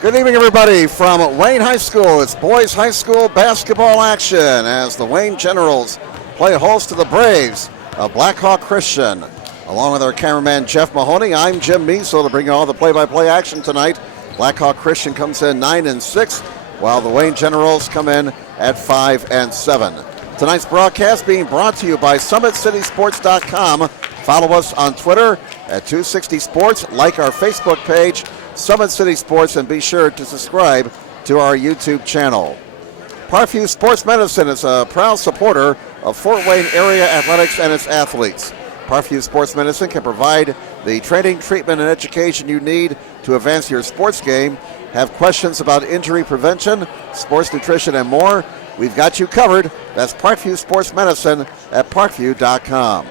Good evening, everybody, from Wayne High School. It's boys high school basketball action as the Wayne Generals play host to the Braves of Blackhawk Christian. Along with our cameraman Jeff Mahoney, I'm Jim Measel to bring you all the play-by-play action tonight. Blackhawk Christian comes in 9-6, while the Wayne Generals come in at 5-7. Tonight's broadcast being brought to you by SummitCitySports.com. Follow us on Twitter at 260 Sports, like our Facebook page, Summit City Sports, and be sure to subscribe to our YouTube channel. Parkview Sports Medicine is a proud supporter of Fort Wayne area athletics and its athletes. Parkview Sports Medicine can provide the training, treatment, and education you need to advance your sports game. Have questions about injury prevention, sports nutrition, and more? We've got you covered. That's Parkview Sports Medicine at parkview.com.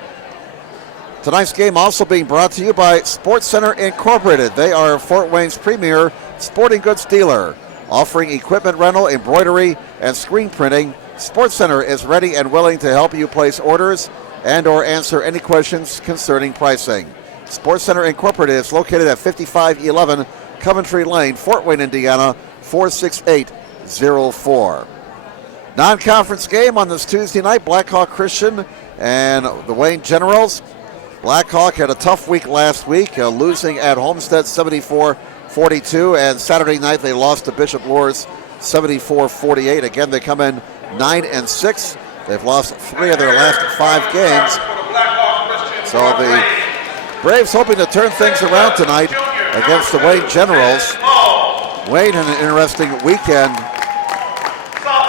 Tonight's game also being brought to you by Sports Center Incorporated. They are Fort Wayne's premier sporting goods dealer, offering equipment rental, embroidery, and screen printing. Sports Center is ready and willing to help you place orders and or answer any questions concerning pricing. Sports Center Incorporated is located at 5511 Coventry Lane, Fort Wayne, Indiana, 46804. Non-conference game on this Tuesday night, Blackhawk Christian and the Wayne Generals. Blackhawk had a tough week last week, losing at Homestead 74-42, and Saturday night they lost to Bishop Loras 74-48. Again, they come in 9-6. They've lost 3 of their last 5 games. So the Braves hoping to turn things around tonight against the Wayne Generals. Wayne had an interesting weekend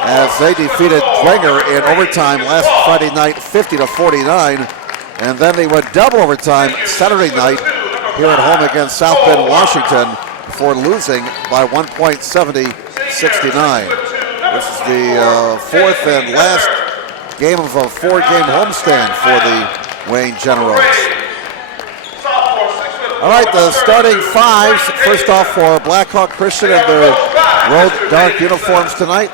as they defeated Dwenger in overtime last Friday night 50-49. And then they went double overtime Saturday night here at home against South Bend, Washington, before losing by 1 point, 70-69. This is the fourth and last game of a 4-game homestand for the Wayne Generals. All right, the starting fives. First off for Blackhawk Christian in their road dark uniforms tonight.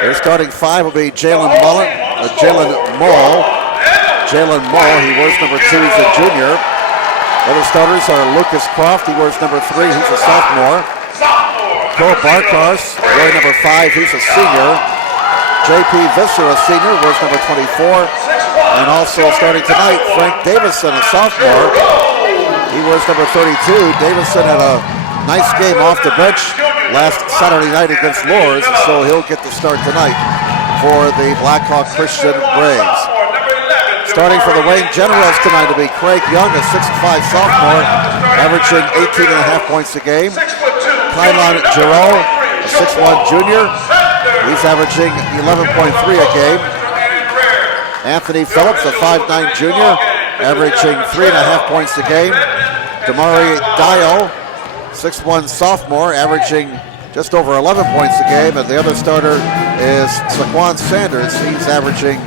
Their starting five will be Jalen Moll. Jalen Moll, he wears number 2, he's a junior. Other starters are Lucas Croft, he wears number 3, he's a sophomore. Cole Barkars, wearing number 5, he's a senior. J.P. Visser, a senior, wears number 24. And also starting tonight, Frank Davison, a sophomore. He wears number 32. Davison had a nice game off the bench last Saturday night against Loras, so he'll get the start tonight for the Blackhawk Christian Braves. Starting for the Wayne Generals tonight to be Craig Young, a 6'5" sophomore, averaging 18.5 points a game. Kylan Giroux, a 6'1" junior, he's averaging 11.3 a game. Anthony Phillips, a 5'9" junior, averaging 3.5 points a game. Damari Dial, 6'1" sophomore, averaging just over 11 points a game. And the other starter is Saquon Sanders, he's averaging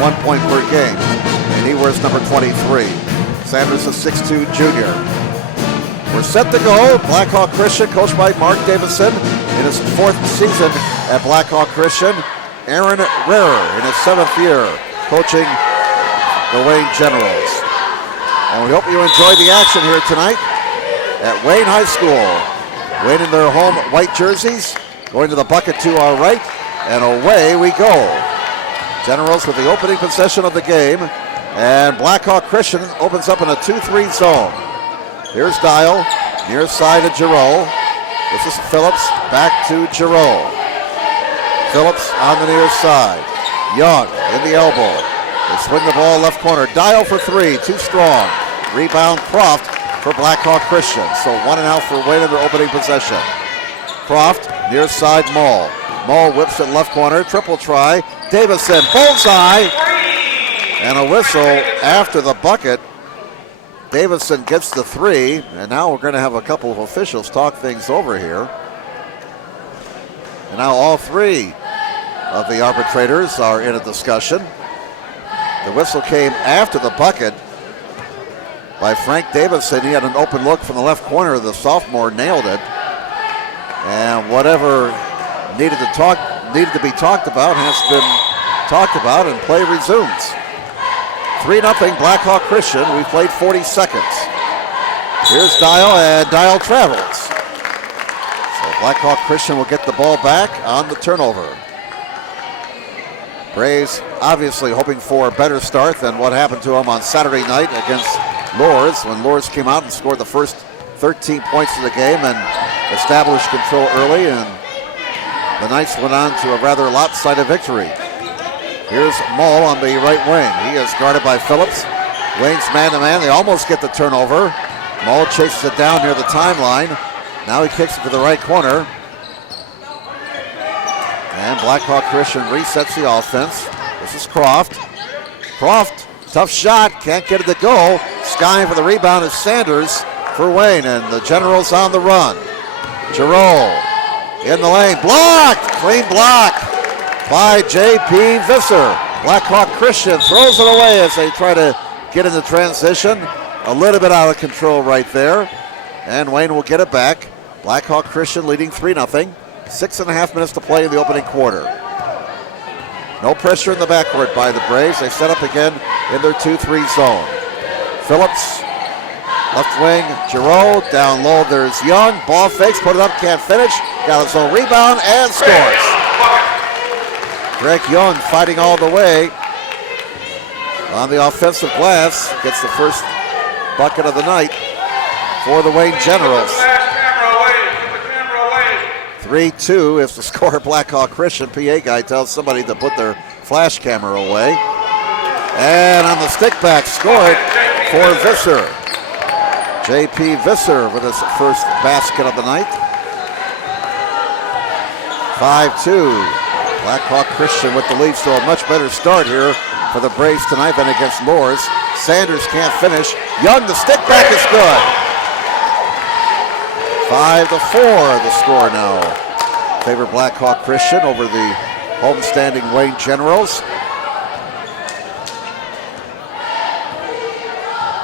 1 point per game, and he wears number 23. Sanders, a 6'2" junior. We're set to go. Blackhawk Christian, coached by Mark Davison in his 4th season at Blackhawk Christian. Aaron Rarer in his 7th year coaching the Wayne Generals. And we hope you enjoy the action here tonight at Wayne High School. Wayne in their home white jerseys, going to the bucket to our right, and away we go. Generals with the opening possession of the game, and Blackhawk Christian opens up in a 2-3 zone. Here's Dial, near side to Giroux. This is Phillips, back to Giroux. Phillips on the near side. Young in the elbow. They swing the ball left corner. Dial for 3, too strong. Rebound Croft for Blackhawk Christian. So 1 and out for Wayne in their opening possession. Croft, near side Moll. Moll whips it left corner, triple try. Davison, bullseye, and a whistle after the bucket. Davison gets the 3, and now we're going to have a couple of officials talk things over here. And now all 3 of the arbitrators are in a discussion. The whistle came after the bucket by Frank Davison. He had an open look from the left corner. The sophomore nailed it. And whatever needed to be talked about has been talked about, and play resumes. 3-0 Blackhawk Christian. We played 40 seconds. Here's Dial, and Dial travels. So Blackhawk Christian will get the ball back on the turnover. Braves obviously hoping for a better start than what happened to them on Saturday night against Lourdes, when Lourdes came out and scored the first 13 points of the game and established control early, and the Knights went on to a rather lopsided victory. Here's Mull on the right wing. He is guarded by Phillips. Wayne's man-to-man. They almost get the turnover. Mull chases it down near the timeline. Now he kicks it to the right corner. And Blackhawk Christian resets the offense. This is Croft. Croft, tough shot, can't get it to go. Skying for the rebound is Sanders for Wayne, and the Generals on the run. Giroux in the lane, blocked, clean block by J.P. Visser. Blackhawk Christian throws it away as they try to get into transition. A little bit out of control right there, and Wayne will get it back. Blackhawk Christian leading 3-0. 6.5 minutes to play in the opening quarter. No pressure in the backcourt by the Braves. They set up again in their 2-3 zone. Phillips, left wing, Giroux, down low, there's Young. Ball fakes, put it up, can't finish. Got his own rebound and scores. Greg Young fighting all the way on the offensive glass. Gets the first bucket of the night for the Wayne Generals. 3-2 is the score. Blackhawk Christian. PA guy tells somebody to put their flash camera away. And on the stick back, scored for Visser. J.P. Visser with his first basket of the night. 5-2. Blackhawk Christian with the lead, so a much better start here for the Braves tonight than against Lourdes. Sanders can't finish. Young, the stick back is good. 5-4 the score now. Favor Blackhawk Christian over the homestanding Wayne Generals.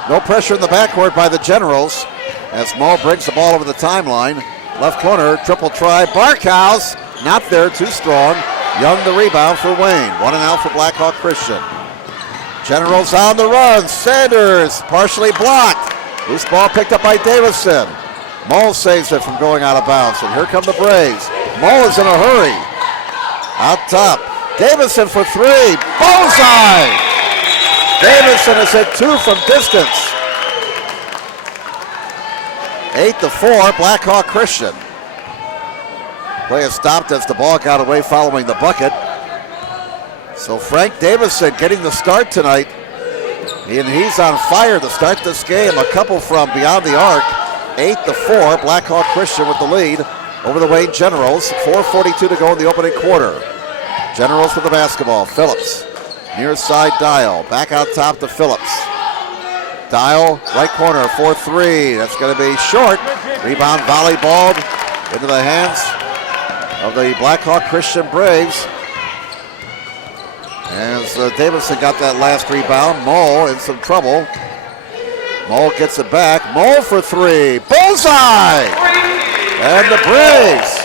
No pressure in the backcourt by the Generals as Mull brings the ball over the timeline. Left corner, triple try. Barkhouse, not there, too strong. Young the rebound for Wayne. 1-and-out for Blackhawk Christian. Generals on the run. Sanders partially blocked. Loose ball picked up by Davison. Mull saves it from going out of bounds, and here come the Braves. Mull is in a hurry. Out top, Davison for three. Bullseye! Davison has hit two from distance. 8-4, Blackhawk Christian. Play is stopped as the ball got away following the bucket. So Frank Davison getting the start tonight, and he's on fire to start this game. A couple from beyond the arc. 8-4, Blackhawk Christian with the lead over the Wayne Generals. 4:42 to go in the opening quarter. Generals with the basketball. Phillips, near side Dial. Back out top to Phillips. Dial, right corner, 4-3. That's going to be short. Rebound volleyballed into the hands of the Blackhawk Christian Braves. As Davison got that last rebound, Mull in some trouble. Mull gets it back. Mull for three. Bullseye! And the Braves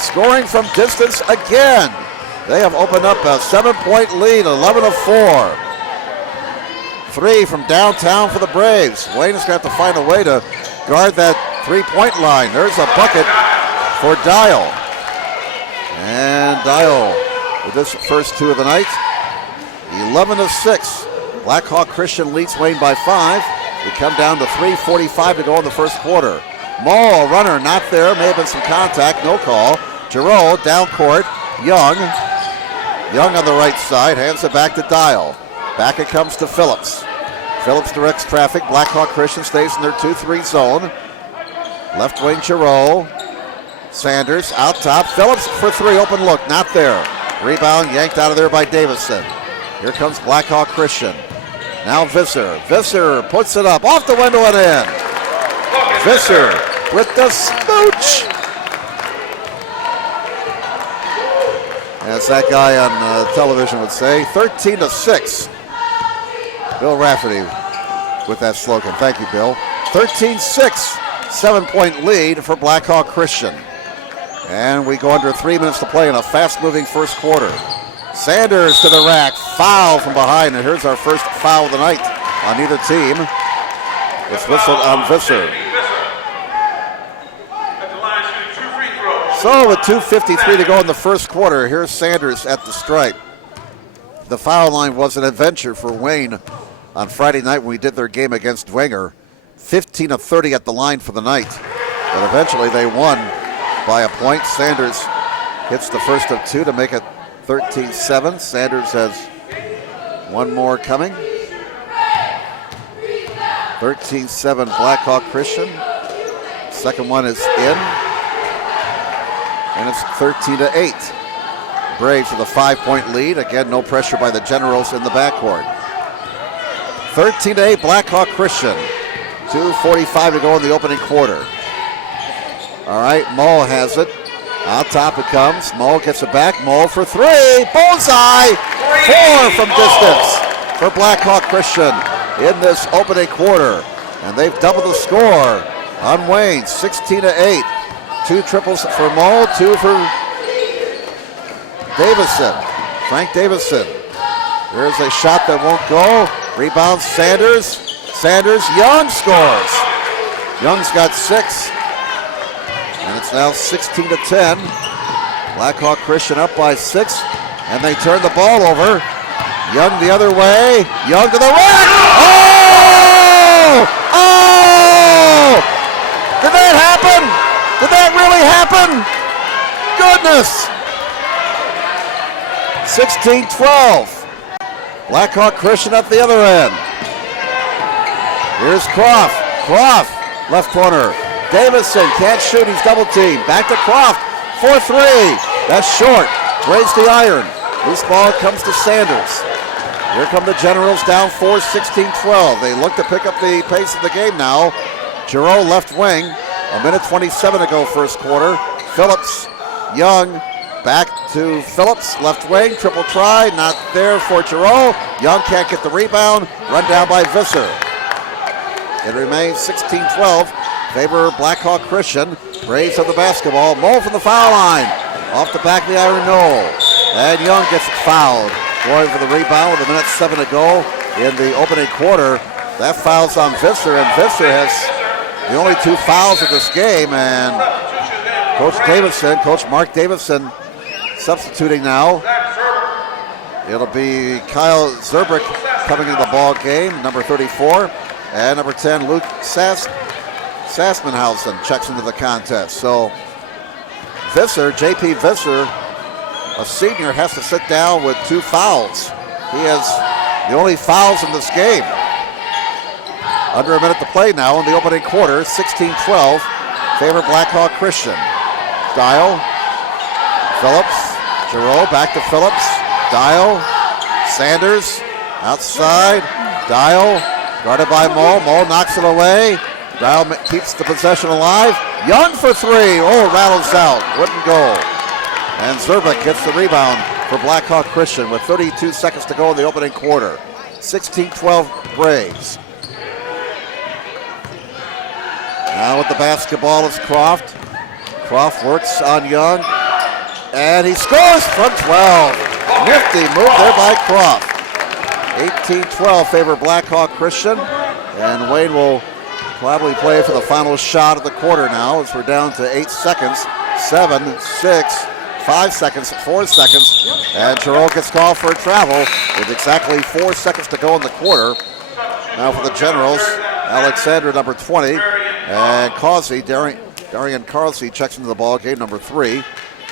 scoring from distance again. They have opened up a 7-point lead, 11-4. Three from downtown for the Braves. Wayne has got to find a way to guard that three-point line. There's a bucket for Dial. And Dial with his first two of the night. 11-6. Blackhawk Christian leads Wayne by 5. We come down to 3:45 to go in the first quarter. Mull, runner, not there. May have been some contact, no call. Giroux, down court. Young on the right side, hands it back to Dial. Back it comes to Phillips. Phillips directs traffic. Blackhawk Christian stays in their 2-3 zone. Left wing Giroux. Sanders out top. Phillips for three, open look, not there. Rebound yanked out of there by Davison. Here comes Blackhawk Christian. Now Visser. Visser puts it up, off the window and in. Visser with the smooch. As that guy on television would say, 13-6. Bill Rafferty with that slogan. Thank you, Bill. 13-6, 7-point lead for Blackhawk Christian. And we go under 3 minutes to play in a fast-moving first quarter. Sanders to the rack, foul from behind, and here's our first foul of the night on either team. It's whistled on Visser. So with 2:53 to go in the first quarter, here's Sanders at the stripe. The foul line was an adventure for Wayne on Friday night when we did their game against Dwenger. 15 of 30 at the line for the night. But eventually they won by a point. Sanders hits the first of two to make it 13-7. Sanders has one more coming. 13-7 Blackhawk Christian. Second one is in. And it's 13-8. Braves with a 5-point lead. Again, no pressure by the Generals in the backcourt. 13-8 Blackhawk Christian. 2:45 to go in the opening quarter. All right, Moe has it. On top it comes. Moe gets it back. Moe for three. Bullseye. 4 from distance for Blackhawk Christian in this opening quarter. And they've doubled the score on Wayne. 16-8. 2 triples for Moe. 2 for Davison. Frank Davison. There's a shot that won't go. Rebound Sanders. Sanders. Young scores. Young's got 6. And it's now 16-10. Blackhawk Christian up by 6. And they turn the ball over. Young the other way. Young to the rack. Oh! Oh! Did that happen? Did that really happen? Goodness. 16-12. Blackhawk Christian at the other end. Here's Croft. Croft, left corner. Davison can't shoot, he's double teamed. Back to Croft, 4-3. That's short, raised the iron. Loose ball comes to Sanders. Here come the Generals down 4, 16-12. They look to pick up the pace of the game now. Giroux left wing, a minute 27 to go first quarter. Phillips, Young, back to Phillips, left wing, triple try, not there for Giroux. Young can't get the rebound, run down by Visser. It remains 16-12. Favor Blackhawk Christian. Braves of the basketball. Moe from the foul line. Off the back of the iron, no. And Young gets fouled. Going for the rebound with a minute 7 to go in the opening quarter. That foul's on Visser, and Visser has the only 2 fouls of this game. And Coach Mark Davison, substituting now. It'll be Kyle Zerbrick coming into the ball game, number 34. And number 10, Luke Sassmanhausen checks into the contest. So Visser, J.P. Visser, a senior, has to sit down with 2 fouls. He has the only fouls in this game. Under a minute to play now in the opening quarter, 16-12, favor Blackhawk Christian. Dial, Phillips, Giroux, back to Phillips, Dial, Sanders, outside, Dial, guarded by Moe. Moe knocks it away. Dial keeps the possession alive. Young for 3. Oh, rattles out. Wouldn't go. And Zerbic gets the rebound for Blackhawk Christian with 32 seconds to go in the opening quarter. 16-12 Braves. Now with the basketball is Croft. Croft works on Young. And he scores from 12. Nifty move there by Croft. 18-12 favor Blackhawk Christian. And Wayne will probably play for the final shot of the quarter now as we're down to 8 seconds. 7, 6, 5 seconds, 4 seconds. And Giroux gets called for a travel with exactly 4 seconds to go in the quarter. Now for the Generals, Alexander, number 20. And Causey, Darian Causey checks into the ball game, number 3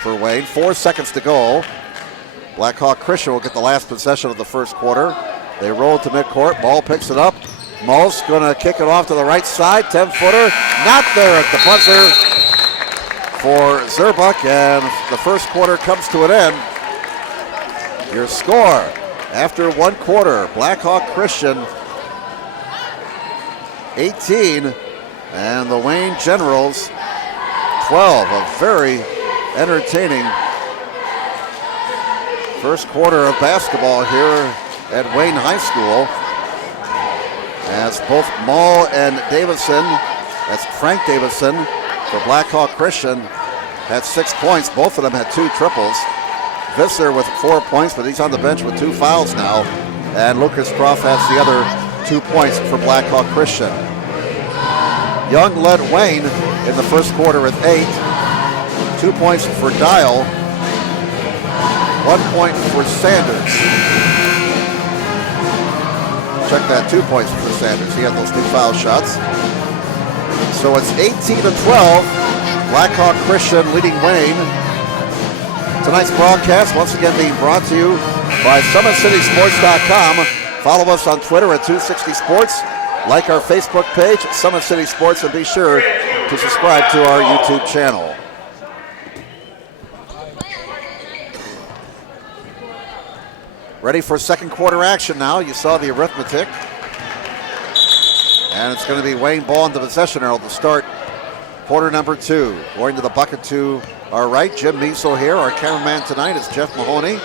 for Wayne. 4 seconds to go. Blackhawk Christian will get the last possession of the first quarter. They roll to midcourt. Ball picks it up. Moe's going to kick it off to the right side. 10-footer. Not there at the buzzer for Zerbuck. And the first quarter comes to an end. Your score after 1 quarter. Blackhawk Christian 18. And the Wayne Generals 12. A very entertaining first quarter of basketball here at Wayne High School, as both Moe and Davison, that's Frank Davison for Blackhawk Christian, had 6 points. Both of them had 2 triples. Visser with 4 points, but he's on the bench with 2 fouls now. And Lucas Croft has the other 2 points for Blackhawk Christian. Young led Wayne in the first quarter with 8. 2 points for Dial, 1 point for Sanders. Check that, 2 points for Sanders. He had those 2 foul shots. So it's 18-12. Blackhawk Christian leading Wayne. Tonight's broadcast once again being brought to you by SummitCitySports.com. Follow us on Twitter at 260 Sports. Like our Facebook page, Summit City Sports, and be sure to subscribe to our YouTube channel. Ready for second quarter action now. You saw the arithmetic. And it's going to be Wayne ball in the possession arrow to start quarter number 2. Going to the bucket to our right, Jim Measle here. Our cameraman tonight is Jeff Mahoney.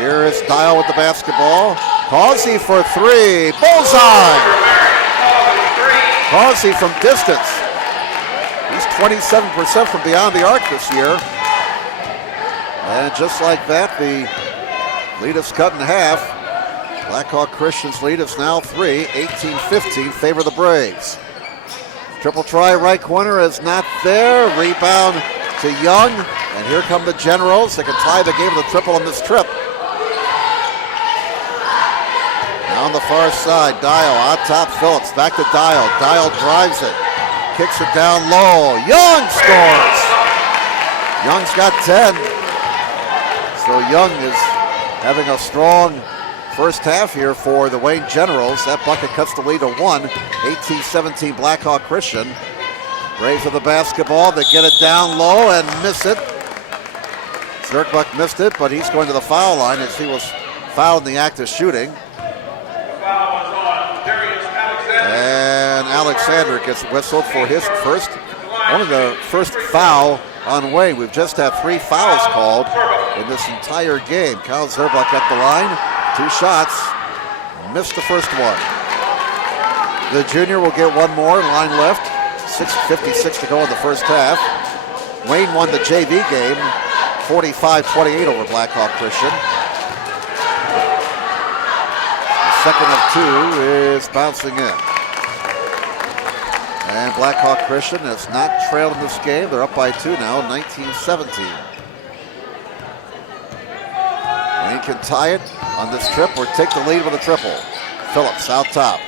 Here is Dial with the basketball. Causey for 3. Bullseye! Causey from distance. He's 27% from beyond the arc this year. And just like that, the lead is cut in half. Blackhawk Christian's lead is now 3, 18-15, favor the Braves. Triple try right corner is not there. Rebound to Young. And here come the Generals. They can tie the game with a triple on this trip. On the far side, Dial on top, Phillips, back to Dial. Dial drives it, kicks it down low. Young scores! Young's got 10. So Young is having a strong first half here for the Wayne Generals. That bucket cuts the lead to 1, 18-17 Blackhawk Christian. Braves with the basketball, they get it down low and miss it. Zerkbuck missed it, but he's going to the foul line as he was fouled in the act of shooting. And Alexander gets whistled for his first, only the first foul on Wayne. We've just had 3 fouls called in this entire game. Kyle Zerbuck at the line, 2 shots, missed the first one. The junior will get one more, line left, 6:56 to go in the first half. Wayne won the JV game, 45-28 over Blackhawk Christian. Second of 2 is bouncing in. And Blackhawk Christian has not trailed in this game. They're up by 2 now, 19-17. Wayne can tie it on this trip or take the lead with a triple. Phillips out top.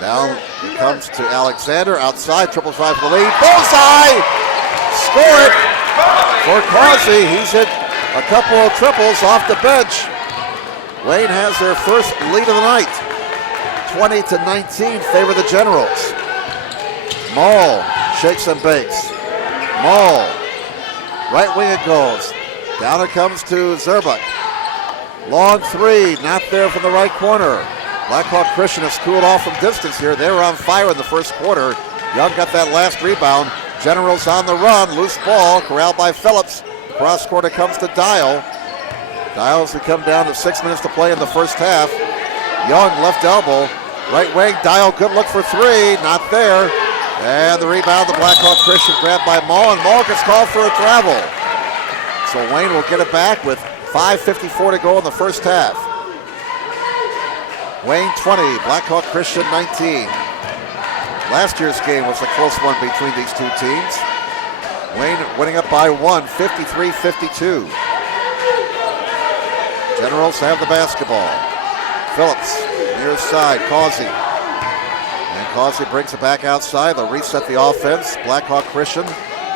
Down it comes to Alexander. Outside, triple try for the lead. Bullseye! Score it for Causey. He's hit a couple of triples off the bench. Wayne has their first lead of the night. 20-19, favor the Generals. Maul shakes and bakes. Maul, right wing it goes. Down it comes to Zerbuck. Long 3, not there from the right corner. Blackhawk Christian has cooled off from distance here. They were on fire in the first quarter. Young got that last rebound. Generals on the run, loose ball, corralled by Phillips. Cross court it comes to Dial. Dials would come down to 6 minutes to play in the first half. Young left elbow, right wing, Dial good look for 3, not there. And the rebound, the Blackhawk Christian grabbed by Maul, and Maul gets called for a travel. So Wayne will get it back with 5:54 to go in the first half. Wayne 20, Blackhawk Christian 19. Last year's game was a close one between these two teams. Wayne winning up by 1, 53-52. Generals have the basketball. Phillips, near side, Causey. And Causey brings it back outside. They'll reset the offense. Blackhawk Christian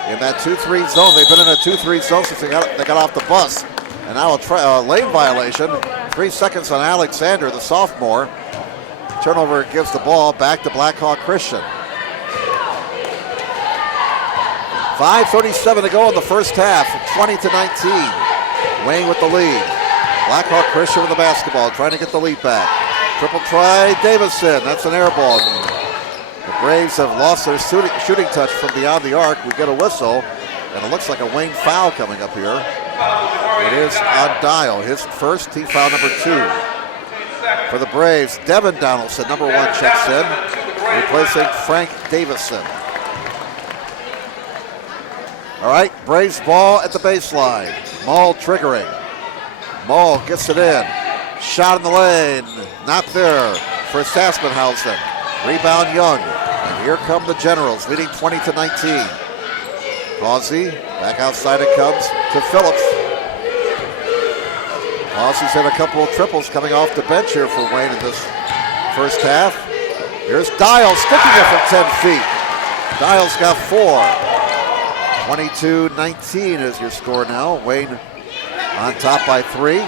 in that 2-3 zone. They've been in a 2-3 zone since they got off the bus. And now a lane violation. 3 seconds on Alexander, the sophomore. Turnover gives the ball back to Blackhawk Christian. 5:37 to go in the first half, 20-19. Wayne with the lead. Blackhawk Christian with the basketball, trying to get the lead back. Triple try, Davison. That's an air ball. The Braves have lost their shooting touch from beyond the arc. We get a whistle, and it looks like a Wayne foul coming up here. It is on Dial, his first, team foul number 2. For the Braves, Devin Donaldson, number 1, checks in, replacing Frank Davison. All right, Braves ball at the baseline. Maul triggering. Maul gets it in. Shot in the lane. Not there for Saspenhausen. Rebound Young. And here come the Generals, leading 20-19. Causey, back outside it comes to Phillips. Causey's had a couple of triples coming off the bench here for Wayne in this first half. Here's Dial sticking it from 10 feet. Dial's got 4. 22-19 is your score now. Wayne on top by 3.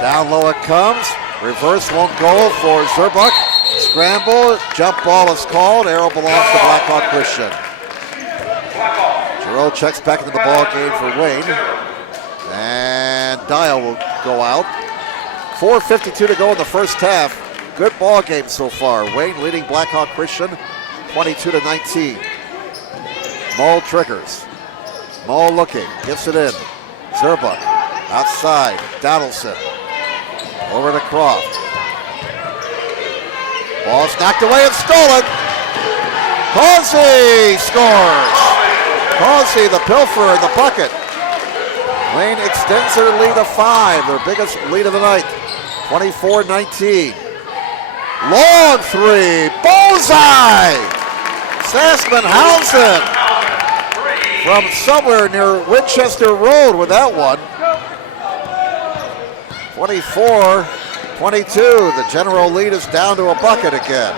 Down low it comes. Reverse won't go for Zerbuck. Scramble, jump ball is called. Arrow belongs to Blackhawk Christian. Giroux checks back into the ball game for Wayne. And Dial will go out. 4:52 to go in the first half. Good ball game so far. Wayne leading Blackhawk Christian 22-19. Moll triggers. Moll looking, gets it in. Zerbuck outside. Donaldson over to Croft. Ball's knocked away and stolen. Causey scores. Causey, the pilfer in the bucket. Wayne extends their lead to 5, their biggest lead of the night. 24-19. Long 3, bullseye! Saskmanhausen from somewhere near Winchester Road with that one. 24-22, the general lead is down to a bucket again.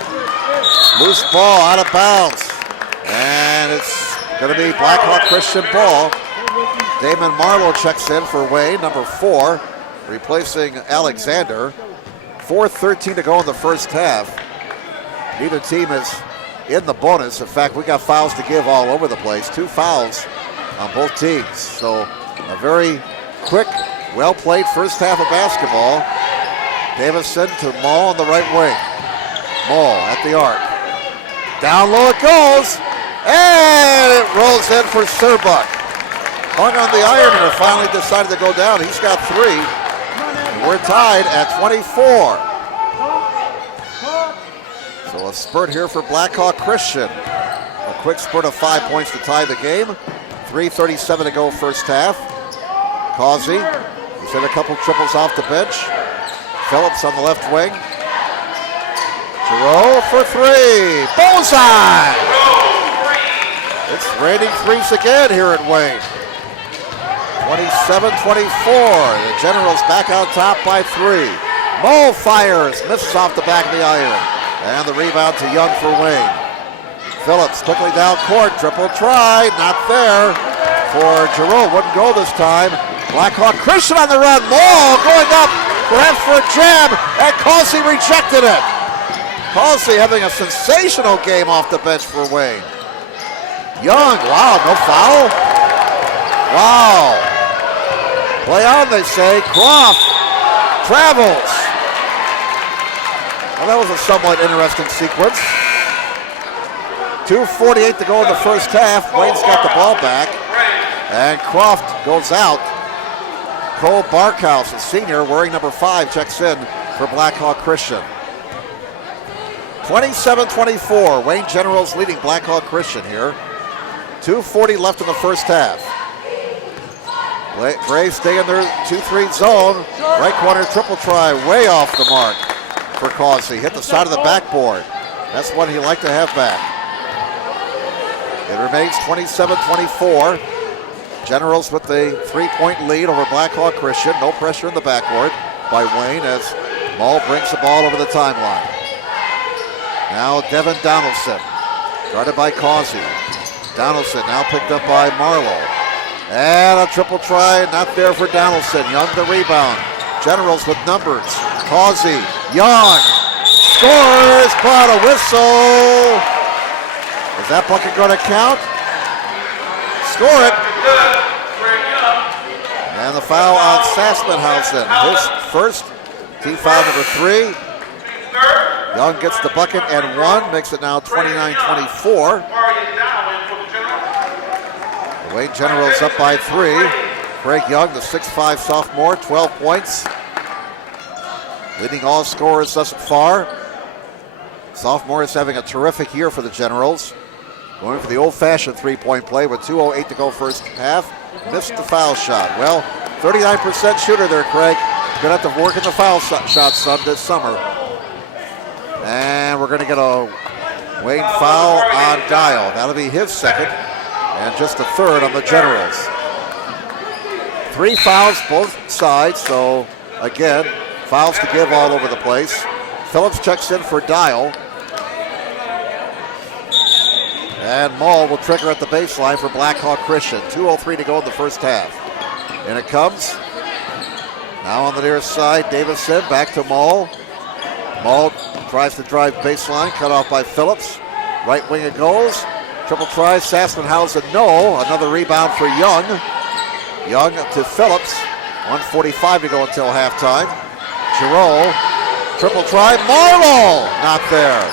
Loose ball out of bounds. And it's going to be Blackhawk Christian ball. Damon Marlowe checks in for Wayne, number 4, replacing Alexander. 4:13 to go in the first half. Neither team is in the bonus. In fact, we got fouls to give all over the place. 2 fouls on both teams. So a very quick, well-played first half of basketball. Davison to Moll on the right wing. Moll at the arc. Down low it goes. And it rolls in for Zerbuck. Hung on the iron and finally decided to go down. He's got 3. We're tied at 24. So a spurt here for Blackhawk Christian. A quick spurt of 5 points to tie the game. 3:37 to go first half. Causey, he's hit a couple triples off the bench. Phillips on the left wing. Giroux for 3. Bullseye! It's raining threes again here at Wayne. 27-24. The Generals back out top by 3. Moll fires, misses off the back of the iron. And the rebound to Young for Wayne. Phillips quickly down court, triple try, not there for Giroux. Wouldn't go this time. Blackhawk Christian on the run. Moll going up, perhaps for a jam, and Causey rejected it. Causey having a sensational game off the bench for Wayne. Young, wow, no foul? Wow. Play on, they say. Croft travels. Well, that was a somewhat interesting sequence. 2:48 to go in the first half. Wayne's got the ball back. And Croft goes out. Cole Barkhouse, a senior, wearing number 5, checks in for Blackhawk Christian. 27-24. Wayne Generals leading Blackhawk Christian here. 2:40 left in the first half. Braves stay in their 2-3 zone. Right corner triple try, way off the mark for Causey. Hit the side of the backboard. That's one he'd like to have back. It remains 27-24. Generals with the 3-point lead over Blackhawk Christian. No pressure in the backcourt by Wayne as Moll brings the ball over the timeline. Now Devin Donaldson, guarded by Causey. Donaldson now picked up by Marlowe. And a triple try, not there for Donaldson. Young the rebound. Generals with numbers. Causey, Young, scores, but a whistle. Is that bucket going to count? Score it. And the foul on Saskmanhausen. His first, team foul number 3. Young gets the bucket and 1, makes it now 29-24. The Wayne Generals up by 3. Craig Young, the 6'5 sophomore, 12 points. Leading all scorers thus far. Sophomore is having a terrific year for the Generals. Going for the old-fashioned 3-point play with 2:08 to go first half. Missed the foul shot. Well, 39% shooter there, Craig. Gonna have to work in the foul shot, son, this summer. And we're gonna get a Wayne foul on Dial. That'll be his second. and just a third on the Generals. 3 fouls both sides, so again, fouls to give all over the place. Phillips checks in for Dial. And Mull will trigger at the baseline for Blackhawk Christian. 2:03 to go in the first half. And it comes. Now on the near side, Davison back to Mull. Mull tries to drive baseline, cut off by Phillips. Right wing it goes. Triple try, Sassenhausen, no. Another rebound for Young. Young to Phillips. 1:45 to go until halftime. Giroux, triple try, Marlowe, not there.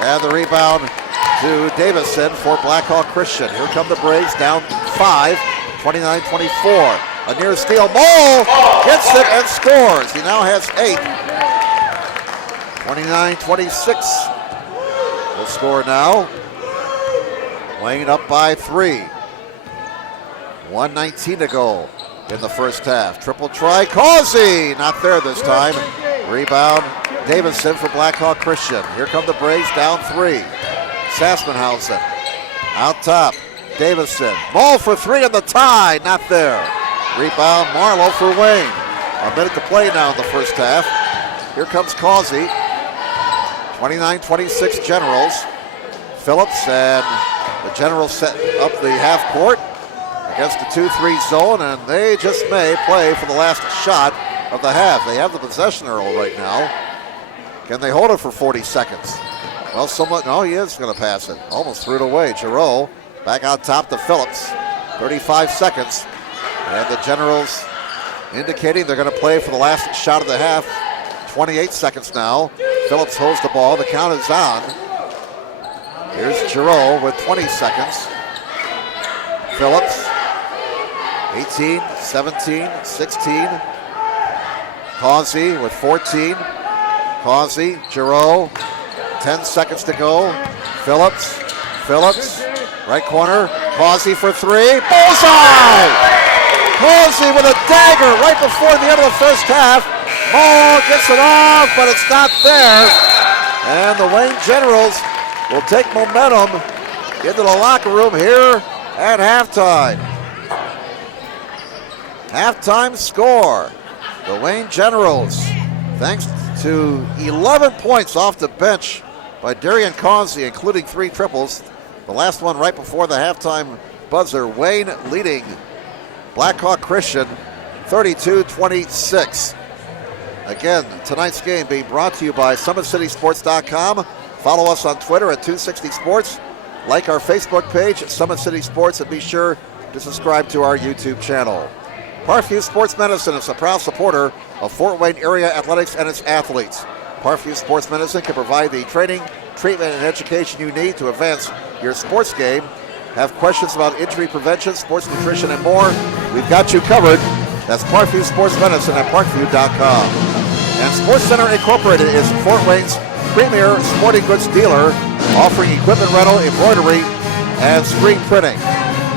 And the rebound to Davison for Blackhawk Christian. Here come the Braves, down 5, 29-24. A near steal, Mull gets it and scores. He now has 8. 29-26. The score now. Wayne up by 3. 1:19 to go in the first half. Triple try, Causey, not there this time. Rebound, Davison for Blackhawk Christian. Here come the Braves, down 3. Sassenhausen out top, Davison. Mull for 3 in the tie, not there. Rebound, Marlowe for Wayne. A minute to play now in the first half. Here comes Causey. 29-26 Generals. Phillips and the Generals set up the half court against the 2-3 zone, and they just may play for the last shot of the half. They have the possession arrow right now. Can they hold it for 40 seconds? Well, no, he is going to pass it. Almost threw it away. Giroux back out top to Phillips. 35 seconds. And the Generals indicating they're going to play for the last shot of the half. 28 seconds now. Phillips holds the ball. The count is on. Here's Giroux with 20 seconds. Phillips, 18, 17, 16. Causey with 14. Causey, Giroux, 10 seconds to go. Phillips, right corner. Causey for 3. Bullseye! Causey with a dagger right before the end of the first half. Mull gets it off, but it's not there. And the Wayne Generals will take momentum into the locker room here at halftime. Halftime score. The Wayne Generals, thanks to 11 points off the bench by Darian Causey, including 3 triples. The last one right before the halftime buzzer. Wayne leading Blackhawk Christian 32-26. Again, tonight's game being brought to you by SummitCitySports.com. Follow us on Twitter at 260sports. Like our Facebook page at Summit City Sports, and be sure to subscribe to our YouTube channel. Parkview Sports Medicine is a proud supporter of Fort Wayne area athletics and its athletes. Parkview Sports Medicine can provide the training, treatment, and education you need to advance your sports game. Have questions about injury prevention, sports nutrition, and more? We've got you covered. That's Parkview Sports Medicine at parkview.com. And Sports Center Incorporated is Fort Wayne's premier sporting goods dealer, offering equipment rental, embroidery, and screen printing.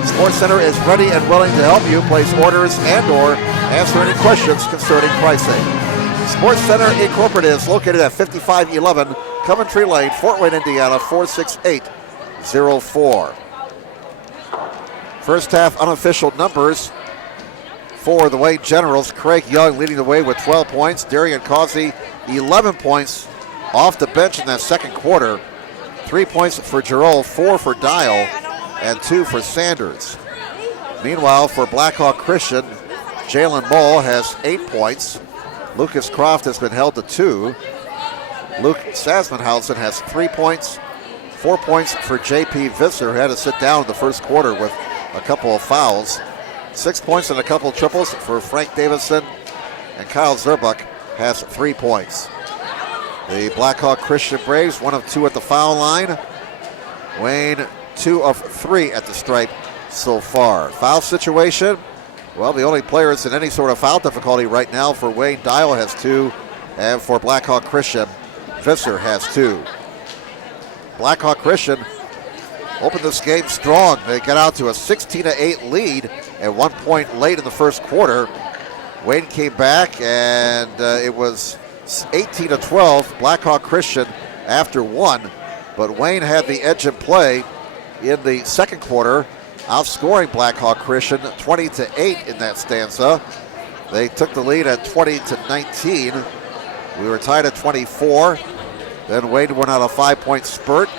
Sports Center is ready and willing to help you place orders and/or answer any questions concerning pricing. Sports Center Incorporated is located at 5511 Coventry Lane, Fort Wayne, Indiana, 46804. First half unofficial numbers for the Wayne Generals. Craig Young leading the way with 12 points. Darian Causey, 11 points off the bench in that second quarter. 3 points for Giroux, 4 for Dial, and 2 for Sanders. Meanwhile, for Blackhawk Christian, Jalen Mull has 8 points. Lucas Croft has been held to 2. Luke Sassenhausen has 3 points. 4 points for J.P. Visser, who had to sit down in the first quarter with a couple of fouls. 6 points and a couple of triples for Frank Davison, and Kyle Zerbuck has 3 points. The Blackhawk Christian Braves, 1 of 2 at the foul line. Wayne, 2 of 3 at the stripe so far. Foul situation, well, the only players in any sort of foul difficulty right now for Wayne, Dial has 2, and for Blackhawk Christian, Visser has 2. Blackhawk Christian opened this game strong. They got out to a 16-8 lead at 1 point late in the first quarter. Wayne came back, and it was 18-12, Blackhawk Christian after 1. But Wayne had the edge in play in the second quarter outscoring Blackhawk Christian 20-8 in that stanza. They took the lead at 20-19. We were tied at 24. Then Wade went on a 5-point spurt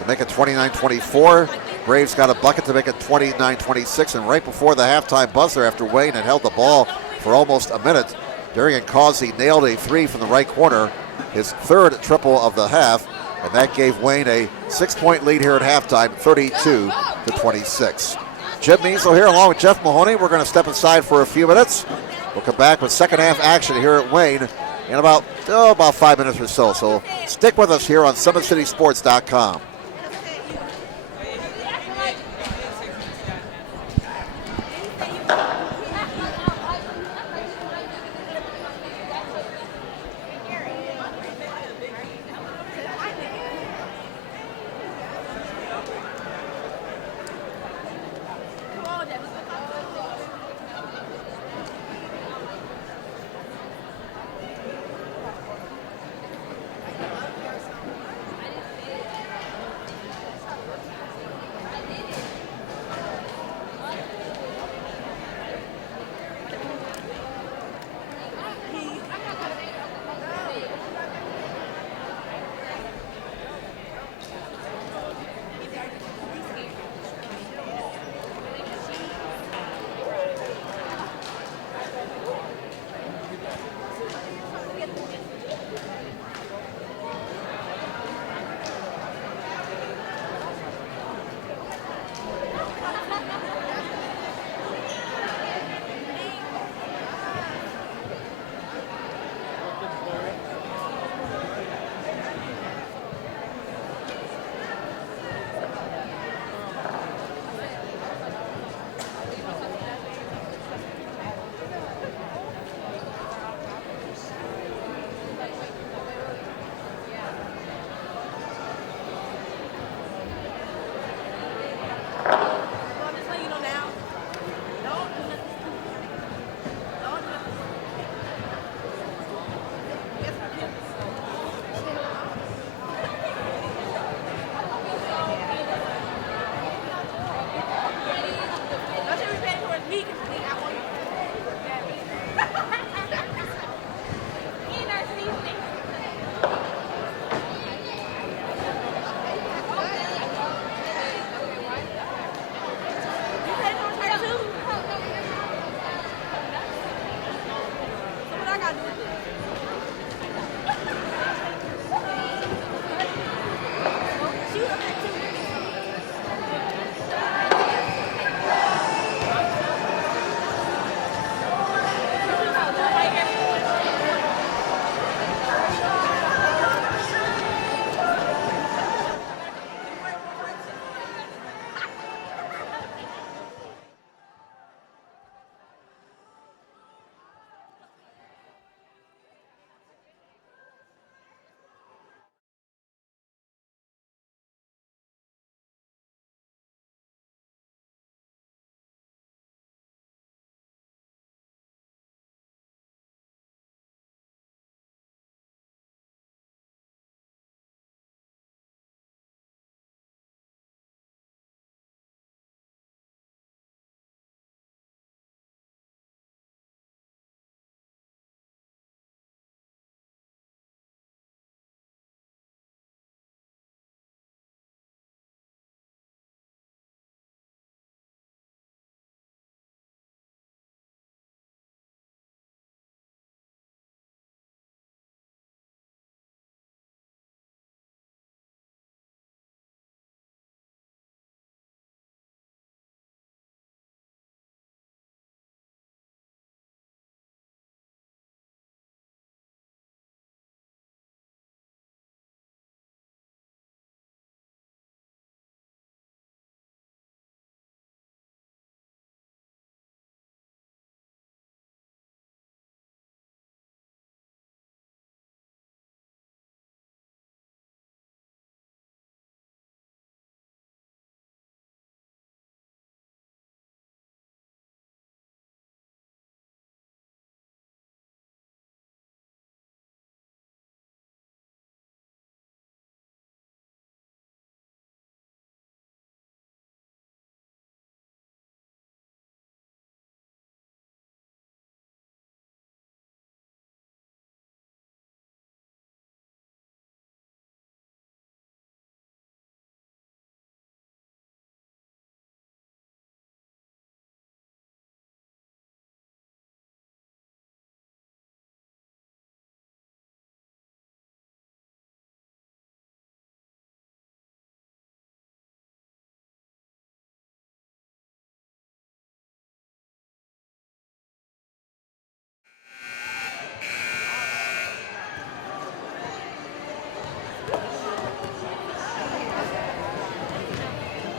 to make it 29-24. Braves got a bucket to make it 29-26. And right before the halftime buzzer, after Wayne had held the ball for almost a minute, Darian Causey nailed a three from the right corner, his third triple of the half, and that gave Wayne a 6-point lead here at halftime, 32-26. Jim Measle here along with Jeff Mahoney. We're going to step aside for a few minutes. We'll come back with second half action here at Wayne in about 5 minutes or so. So stick with us here on SummitCitySports.com.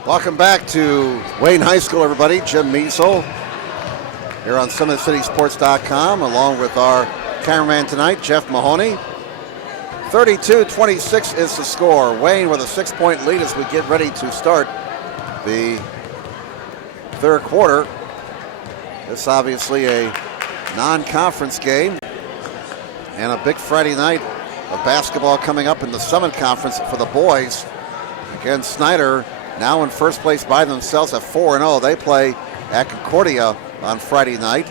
Welcome back to Wayne High School, everybody. Jim Measle here on SummitCitySports.com, along with our cameraman tonight, Jeff Mahoney. 32-26 is the score. Wayne with a 6-point lead as we get ready to start the third quarter. This obviously a non-conference game and a big Friday night of basketball coming up in the Summit Conference for the boys. Again, Snyder now in first place by themselves at 4-0. They play at Concordia on Friday night.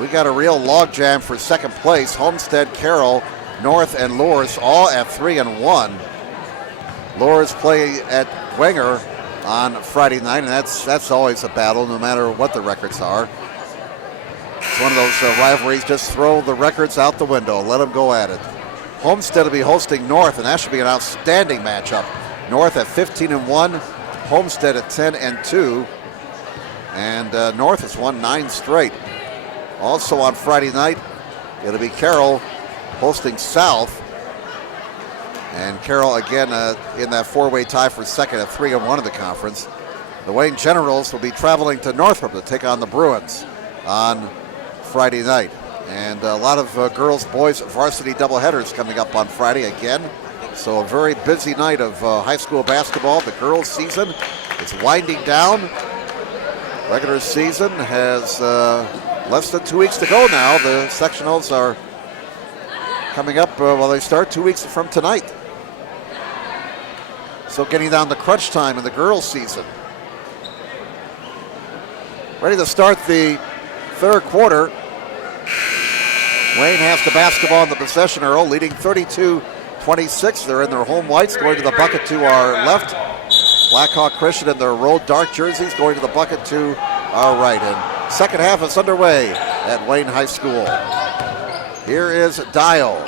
We got a real logjam for second place. Homestead, Carroll, North, and Lourdes all at 3-1. Lourdes play at Wenger on Friday night, and that's always a battle no matter what the records are. It's one of those rivalries, just throw the records out the window, let them go at it. Homestead will be hosting North, and that should be an outstanding matchup. North at 15-1, Homestead at 10-2, and North has won 9 straight. Also on Friday night, it'll be Carroll hosting South, and Carroll again in that four-way tie for second at 3-1 in the conference. The Wayne Generals will be traveling to Northrop to take on the Bruins on Friday night, and a lot of girls-boys varsity doubleheaders coming up on Friday again. So a very busy night of high school basketball. The girls' season is winding down. Regular season has less than 2 weeks to go now. The sectionals are coming up, they start 2 weeks from tonight. So getting down to crunch time in the girls' season. Ready to start the third quarter. Wayne has the basketball in the possession arrow, leading 32-26. They're in their home whites, going to the bucket to our left. Blackhawk Christian in their road dark jerseys, going to the bucket to our right. And second half is underway at Wayne High School. Here is Dial.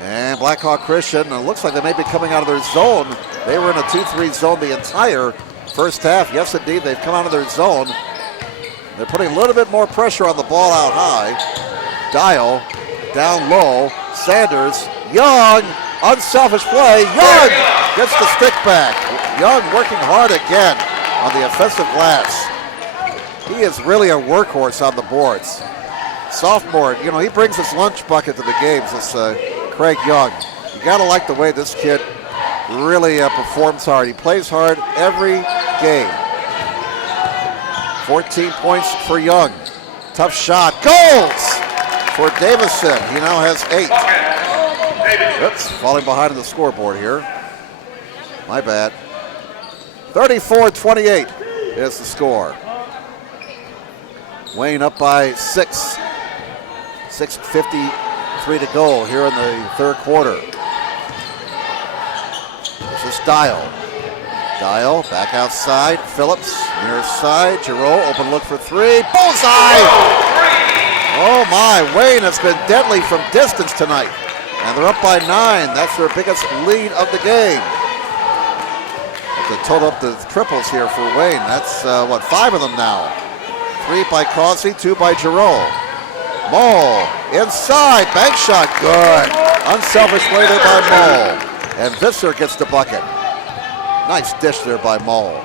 And Blackhawk Christian, it looks like they may be coming out of their zone. They were in a 2-3 zone the entire first half. Yes, indeed, they've come out of their zone. They're putting a little bit more pressure on the ball out high. Dial, down low. Sanders, Young, unselfish play. Young gets the stick back. Young working hard again on the offensive glass. He is really a workhorse on the boards. Sophomore, he brings his lunch bucket to the games. It's Craig Young. You got to like the way this kid really performs hard. He plays hard every game. 14 points for Young. Tough shot. Goals for Davison. He now has 8. Oops, falling behind on the scoreboard here. My bad. 34-28 is the score. Wayne up by 6. 6:53 to go here in the third quarter. This is Dial. Dial back outside. Phillips near side. Giroux open look for 3. Bullseye! Oh my, Wayne has been deadly from distance tonight. And they're up by 9. That's their biggest lead of the game. Have to total up the triples here for Wayne. That's 5 of them now. 3 by Causey, 2 by Giroux. Mole inside, bank shot, good. Unselfish play there by Mole. And Visser gets the bucket. Nice dish there by Mole.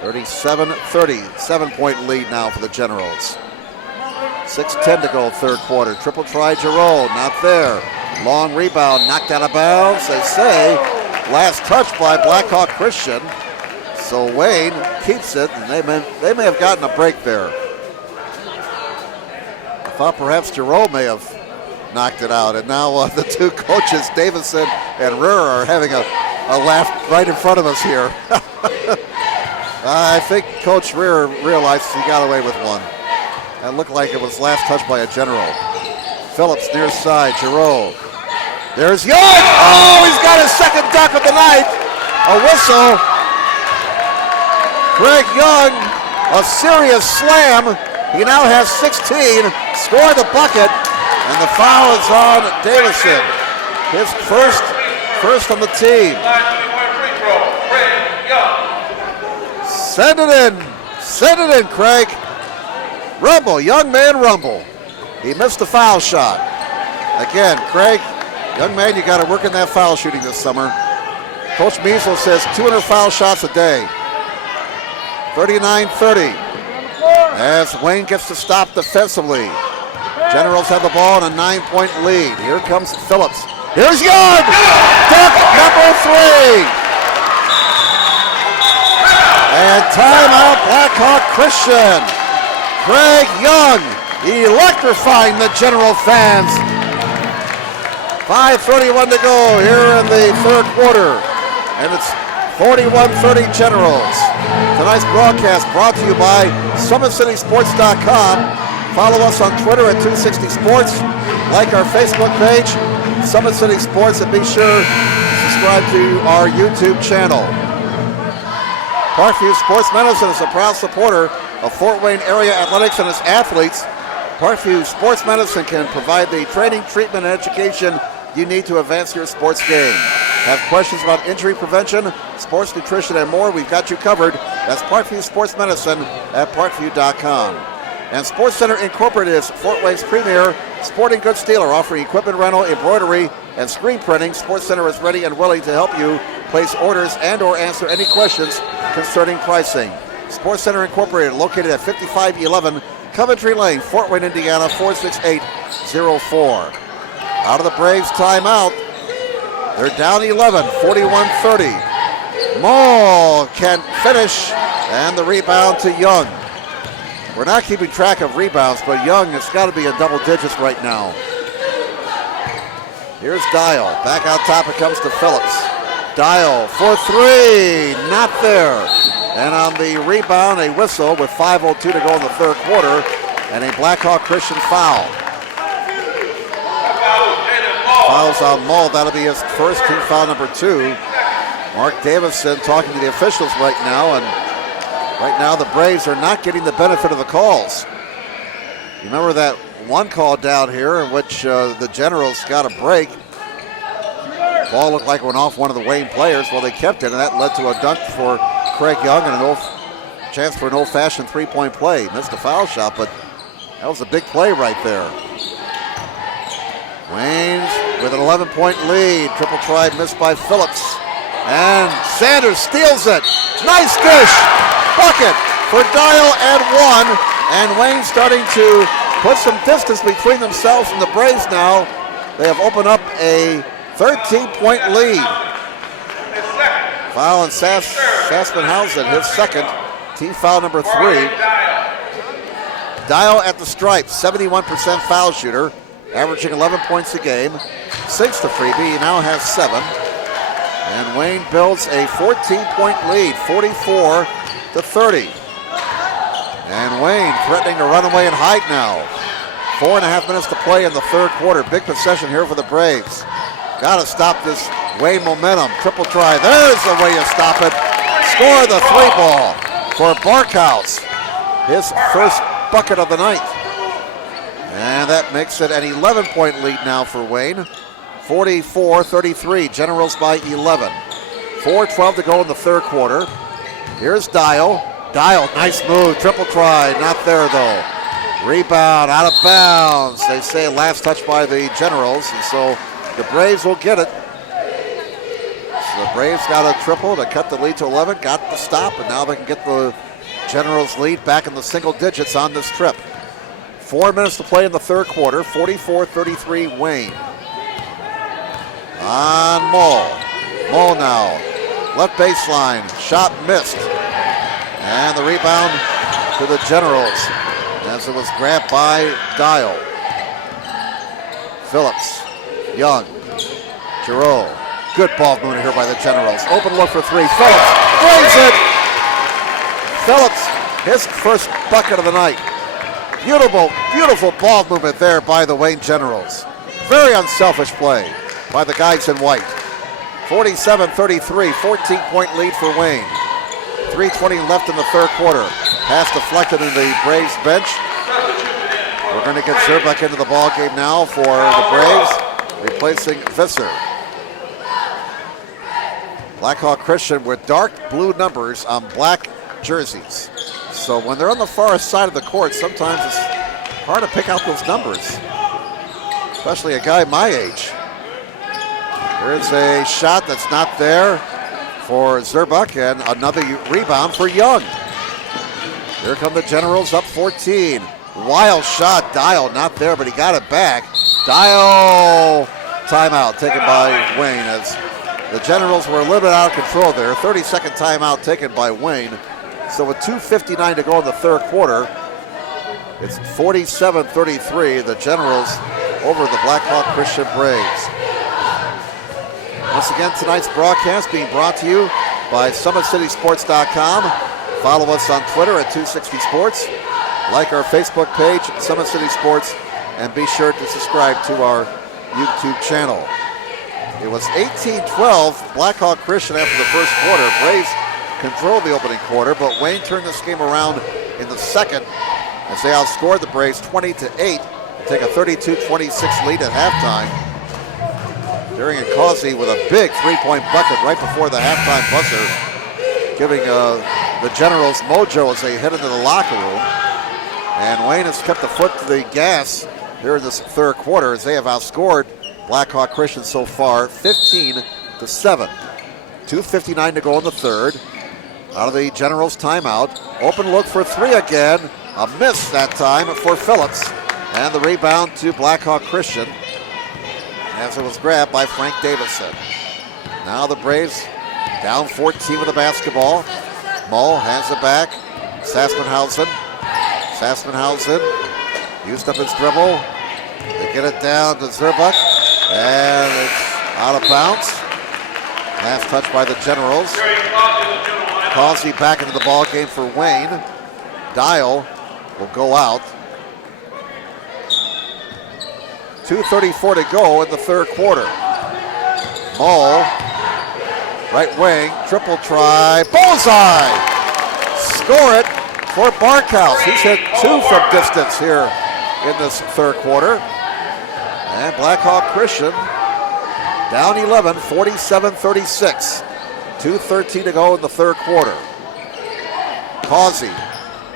37-30, 7-point lead now for the Generals. 6:10 to go third quarter. Triple try Giroux, not there. Long rebound, knocked out of bounds. They say last touch by Blackhawk Christian. So Wayne keeps it, and they may have gotten a break there. I thought perhaps Giroux may have knocked it out, and now the two coaches, Davison and Ruhr, are having a laugh right in front of us here. I think Coach Ruhr realized he got away with one. That looked like it was last touch by a General. Phillips near side, Giroux. There's Young! Oh, he's got his second dunk of the night. A whistle. Craig Young, a serious slam. He now has 16, scored the bucket, and the foul is on Davison. His first on the team. Send it in, Craig. Rumble, young man rumble. He missed the foul shot. Again, Craig, young man, you got to work in that foul shooting this summer. Coach Measle says 200 foul shots a day. 39-30. As Wayne gets to stop defensively. Generals have the ball in a 9-point lead. Here comes Phillips. Here's Young! Dunk number 3! And timeout Blackhawk Christian. Craig Young electrifying the General fans. 5:31 to go here in the third quarter. And it's 41-30 Generals. Tonight's broadcast brought to you by SummitCitySports.com. Follow us on Twitter at 260 Sports. Like our Facebook page, Summit City Sports, and be sure to subscribe to our YouTube channel. Parkview Sports Medicine is a proud supporter of Fort Wayne area athletics and its athletes. Parkview Sports Medicine can provide the training, treatment, and education you need to advance your sports game. Have questions about injury prevention, sports nutrition, and more? We've got you covered. That's Parkview Sports Medicine at parkview.com. And Sports Center Incorporated is Fort Wayne's premier sporting goods dealer, offering equipment rental, embroidery, and screen printing. Sports Center is ready and willing to help you place orders and or answer any questions concerning pricing. Sports Center Incorporated, located at 5511 Coventry Lane, Fort Wayne, Indiana, 46804. Out of the Braves timeout. They're down 11, 41-30. Moll can finish, and the rebound to Young. We're not keeping track of rebounds, but Young has got to be in double digits right now. Here's Dial. Back out top it comes to Phillips. Dial for 3. Not there. And on the rebound, a whistle with 5:02 to go in the third quarter, and a Blackhawk Christian foul. Fouls on Mull. That'll be his first, team foul number 2. Mark Davison talking to the officials right now, and right now the Braves are not getting the benefit of the calls. You remember that one call down here in which the Generals got a break. Ball looked like it went off one of the Wayne players. Well, they kept it, and that led to a dunk for Craig Young and a chance for an old-fashioned three-point play. Missed a foul shot, but that was a big play right there. Wayne's with an 11-point lead. Triple try missed by Phillips. And Sanders steals it. Nice dish. Bucket for Dial and 1. And Wayne starting to put some distance between themselves and the Braves now. They have opened up a 13-point lead. Foul on Saspenhausen, his second. Team foul number 3. Dial at the stripe, 71% foul shooter, averaging 11 points a game. 6 to Freebie, he now has 7. And Wayne builds a 14-point lead, 44-30. And Wayne threatening to run away and hide now. 4.5 minutes to play in the third quarter. Big possession here for the Braves. Got to stop this Wayne momentum. Triple try. There's the way you stop it. Score the 3-ball for Barkhouse. His first bucket of the night. And that makes it an 11-point lead now for Wayne. 44-33. Generals by 11. 4:12 to go in the third quarter. Here's Dial. Dial, nice move. Triple try. Not there though. Rebound out of bounds. They say last touch by the Generals, and so the Braves will get it. So the Braves got a triple to cut the lead to 11, got the stop, and now they can get the Generals lead back in the single digits on this trip. 4 minutes to play in the third quarter, 44-33 Wayne. On Mull. Mull now. Left baseline, shot missed. And the rebound to the Generals as it was grabbed by Dial. Phillips. Young, Giroux, good ball movement here by the Generals. Open look for 3. Phillips brings it. Phillips, his first bucket of the night. Beautiful, beautiful ball movement there by the Wayne Generals. Very unselfish play by the guys in white. 47-33, 14-point lead for Wayne. 3:20 left in the third quarter. Pass deflected in the Braves bench. We're going to get Zerbuck into the ball game now for the Braves, replacing Visser. Blackhawk Christian with dark blue numbers on black jerseys. So when they're on the far side of the court, sometimes it's hard to pick out those numbers, especially a guy my age. Here's a shot that's not there. for Zerbuck, and another rebound for Young. Here come the Generals up 14. Wild shot, Dial not there, but he got it back. Dial, timeout taken by Wayne as the Generals were a little bit out of control there. 30-second timeout taken by Wayne. So with 2:59 to go in the third quarter, it's 47-33, the Generals over the Blackhawk Christian Braves. Once again, tonight's broadcast being brought to you by SummitCitySports.com. Follow us on Twitter at 260sports. Like our Facebook page, Summit City Sports, and be sure to subscribe to our YouTube channel. It was 18-12, Blackhawk Christian after the first quarter. Braves controlled the opening quarter, but Wayne turned this game around in the second as they outscored the Braves 20-8 to take a 32-26 lead at halftime. Darian Causey with a big three-point bucket right before the halftime buzzer, giving the Generals mojo as they head into the locker room. And Wayne has kept the foot to the gas here in this third quarter as they have outscored Blackhawk Christian so far 15-7. 2:59 to go in the third. Out of the Generals timeout. Open look for three again. A miss that time for Phillips. And the rebound to Blackhawk Christian as it was grabbed by Frank Davison. Now the Braves down 14 with the basketball. Mull has it back. Sassenhausen used up his dribble. They get it down to Zerbuck, and it's out of bounds. Last touch by the Generals. Causey back into the ball game for Wayne. Dial will go out. 2:34 to go in the third quarter. Mull, right wing, triple try, bullseye! Score it for Barkhouse. He's hit two from distance here in this third quarter. And Blackhawk Christian down 11, 47-36. 2:13 to go in the third quarter. Causey,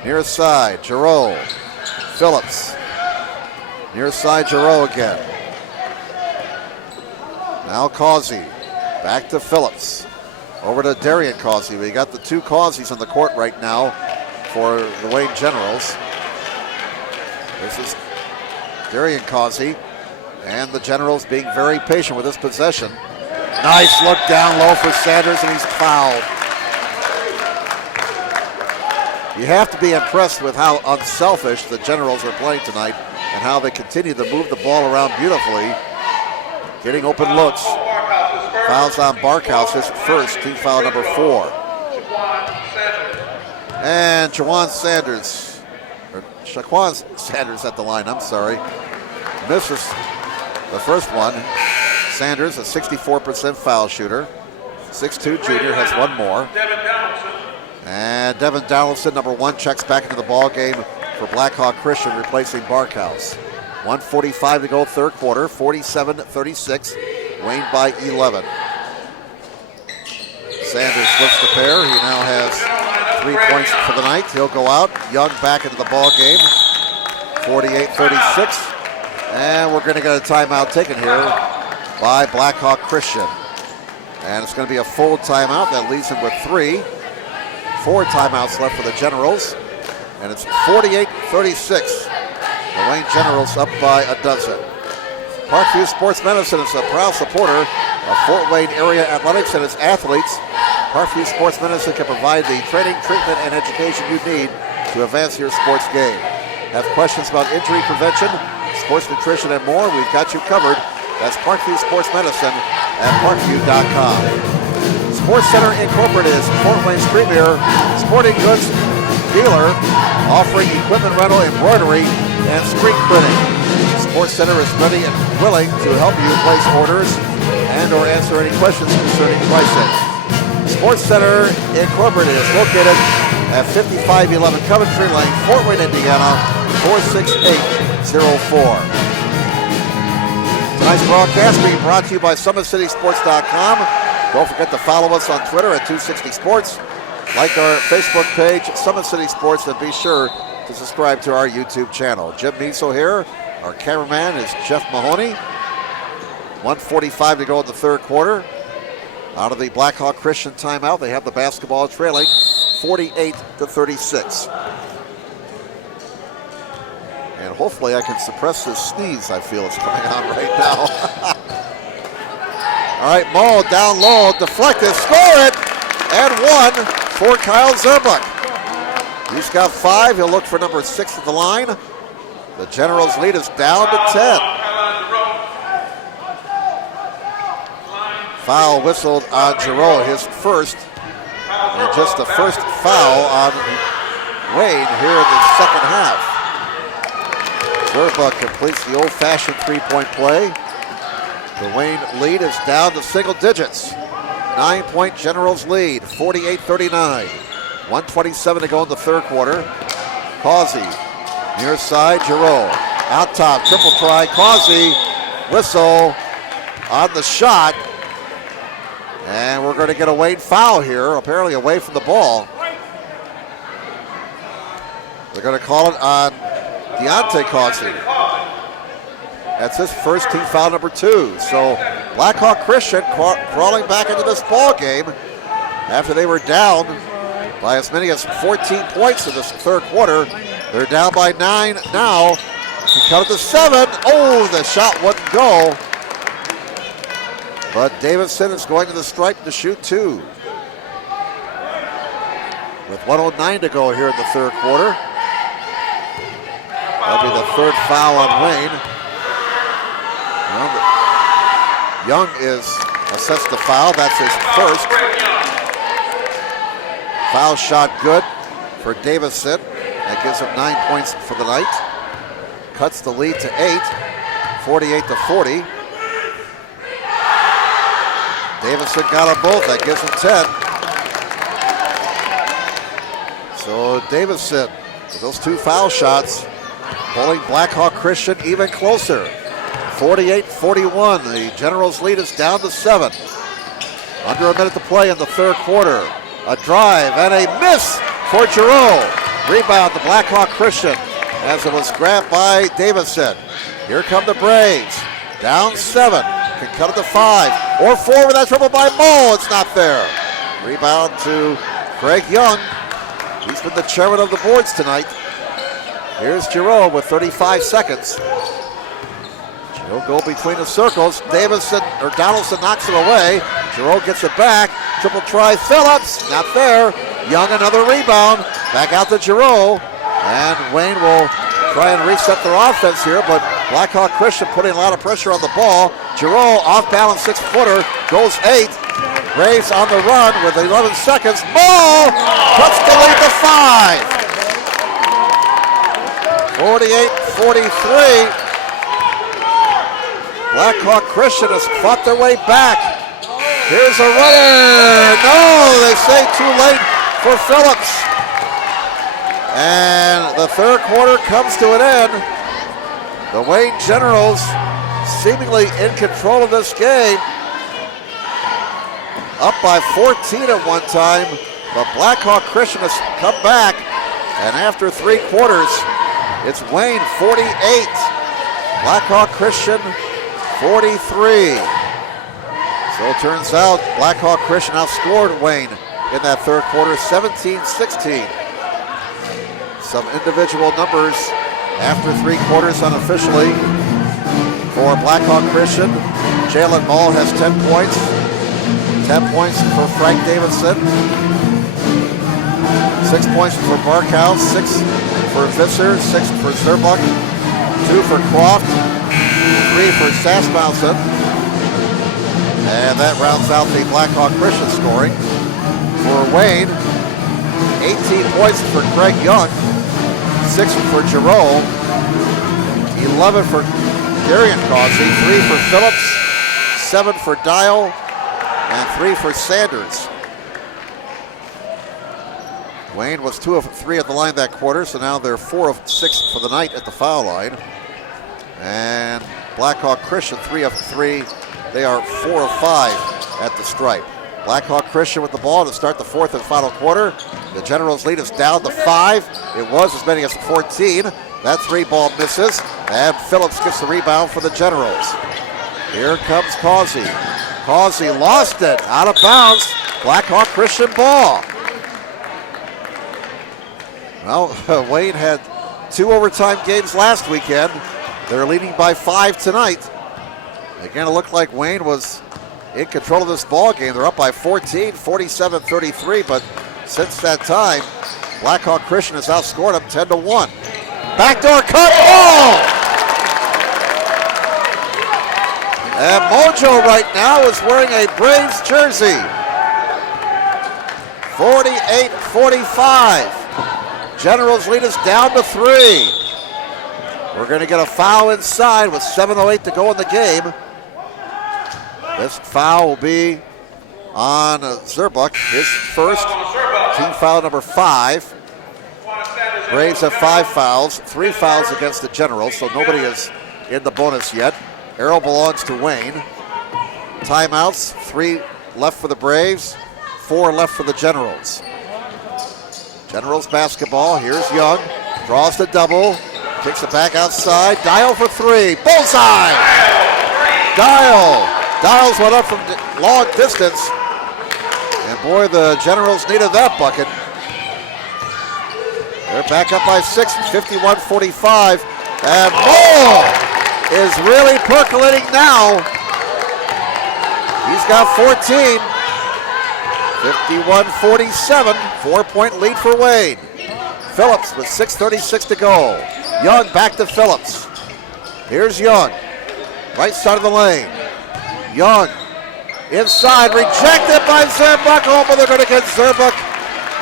near side, Giroux. Phillips, near side, Giroux again. Now Causey, back to Phillips. Over to Darian Causey. We got the two Causeys on the court right now for the Wayne Generals. This is Darian Causey, and the Generals being very patient with this possession. Nice look down low for Sanders, and he's fouled. You have to be impressed with how unselfish the Generals are playing tonight and how they continue to move the ball around beautifully, getting open looks. Fouls on Barkhouse, his first, team foul number 4. And Shaquan Sanders at the line, I'm sorry. Misses the first one. Sanders, a 64% foul shooter. 6'2" junior, has one more. And Devin Donaldson, number 1, checks back into the ball game for Blackhawk Christian, replacing Barkhouse. 1:45 to go, third quarter, 47-36. Wayne by 11. Sanders flips the pair. He now has 3 points for the night. He'll go out. Young back into the ball game. 48-36. And we're going to get a timeout taken here by Blackhawk Christian. And it's going to be a full timeout. That leaves him with 3. 4 timeouts left for the Generals. And it's 48-36. The Wayne Generals up by a dozen. Parkview Sports Medicine is a proud supporter of Fort Wayne area athletics and its athletes. Parkview Sports Medicine can provide the training, treatment, and education you need to advance your sports game. Have questions about injury prevention, sports nutrition, and more? We've got you covered. That's Parkview Sports Medicine at parkview.com. Sports Center Incorporated is Fort Wayne's premier sporting goods dealer, offering equipment rental, embroidery, and screen printing. Sports Center is ready and willing to help you place orders and or answer any questions concerning pricing. Sports Center Incorporated is located at 5511 Coventry Lane, Fort Wayne, Indiana, 46804. Tonight's broadcast being brought to you by SummitCitySports.com. Don't forget to follow us on Twitter at 260sports. Like our Facebook page, Summit City Sports, and be sure to subscribe to our YouTube channel. Jim Measle here. Our cameraman is Jeff Mahoney. 1:45 to go in the third quarter. Out of the Blackhawk Christian timeout, they have the basketball trailing 48-36. And hopefully I can suppress this sneeze I feel is coming on right now. All right, Mo down low, deflected, score it, and one for Kyle Zerbuck. He's got 5. He'll look for number 6 at the line. The Generals' lead is down to 10. Foul whistled on Giroux, his first, and just the first foul on Wayne here in the second half. Zerbuck completes the old-fashioned three-point play. The Wayne lead is down to single digits. 9-point Generals lead, 48-39. 1:27 to go in the third quarter. Causey, near side, Giroux. Out top, triple try, Causey, whistle on the shot. And we're going to get a Wayne foul here, apparently away from the ball. They're going to call it on Deontay Causey. That's his first team foul number 2. So Blackhawk Christian crawling back into this ball game after they were down by as many as 14 points in this third quarter. They're down by 9 now. He cut it to 7. Oh, the shot wouldn't go. But Davidson is going to the stripe to shoot 2. With 1:09 to go here in the third quarter. That'll be the third foul on Wayne. Well, Young is assessed the foul. That's his first. Foul shot good for Davison. That gives him 9 points for the night. Cuts the lead to 8, 48-40. Davison got them both. That gives him 10. So Davison, with those 2 foul shots, pulling Blackhawk Christian even closer. 48-41. The Generals lead is down to 7. Under a minute to play in the third quarter. A drive and a miss for Giroux. Rebound to Blackhawk Christian as it was grabbed by Davison. Here come the Braves. Down 7. Can cut it to 5 or 4 with that triple by Mo. It's not there. Rebound to Craig Young. He's been the chairman of the boards tonight. Here's Giroux with 35 seconds. He'll go between the circles. Donaldson knocks it away. Giroux gets it back. Triple try, Phillips, not there. Young another rebound. Back out to Giroux. And Wayne will try and reset their offense here, but Blackhawk Christian putting a lot of pressure on the ball. Giroux off balance 6-footer, goes 8. Braves on the run with 11 seconds. Mo puts the lead to 5. 48-43. Blackhawk Christian has fought their way back. Here's a runner. No, they say too late for Phillips. And the third quarter comes to an end. The Wayne Generals seemingly in control of this game. Up by 14 at one time, but Blackhawk Christian has come back. And after 3 quarters, it's Wayne 48, Blackhawk Christian 43. So it turns out Blackhawk Christian outscored Wayne in that third quarter, 17-16. Some individual numbers after 3 quarters unofficially for Blackhawk Christian. Jalen Mall has 10 points. 10 points for Frank Davidson. 6 points for Barkhouse. 6 for Visser. 6 for Zerbuck. 2 for Croft. 3 for Sassmousen. And that rounds out the Blackhawk Christian scoring. For Wayne, 18 points for Craig Young. 6 for Giroux. 11 for Darian Causey. 3 for Phillips. 7 for Dial. And 3 for Sanders. Wayne was 2 of 3 at the line that quarter, so now they're 4 of 6 for the night at the foul line. And Blackhawk Christian 3 of 3. They are 4 of 5 at the stripe. Blackhawk Christian with the ball to start the fourth and final quarter. The Generals lead is down to 5. It was as many as 14. That 3-ball misses, and Phillips gets the rebound for the Generals. Here comes Causey. Causey lost it. Out of bounds. Blackhawk Christian ball. Well, Wayne had 2 overtime games last weekend. They're leading by 5 tonight. Again, it looked like Wayne was in control of this ball game. They're up by 14, 47-33, but since that time, Blackhawk Christian has outscored them 10-1. Backdoor cut, ball! And Mojo right now is wearing a Braves jersey. 48-45. Generals lead us down to 3. We're going to get a foul inside with 7:08 to go in the game. This foul will be on Zerbuck, his first, team foul number 5. Braves have 5 fouls, 3 fouls against the Generals, so nobody is in the bonus yet. Arrow belongs to Wayne. Timeouts, 3 left for the Braves, 4 left for the Generals. Generals basketball, here's Young, draws the double, kicks it back outside, Dial for 3, bullseye! Dials went up from long distance, and boy, the Generals needed that bucket. They're back up by 6, 51-45, and Moll is really percolating now. He's got 14. 51-47, 4-point lead for Wayne. Phillips with 6:36 to go. Young back to Phillips. Here's Young, right side of the lane. Young inside, rejected by Zerbuck. Oh, but they're going to get Zerbuck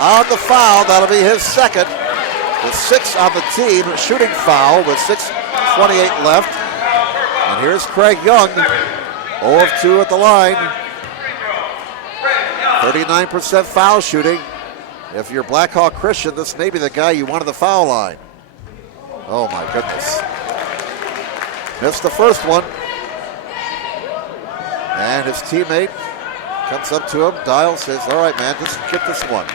on the foul. That'll be his second. With 6 on the team, shooting foul with 6:28 left. And here's Craig Young, 0 of 2 at the line. 39% foul shooting. If you're Blackhawk Christian, this may be the guy you want at the foul line. Oh my goodness. Missed the first one. And his teammate comes up to him. Dial says, all right, man, just get this one.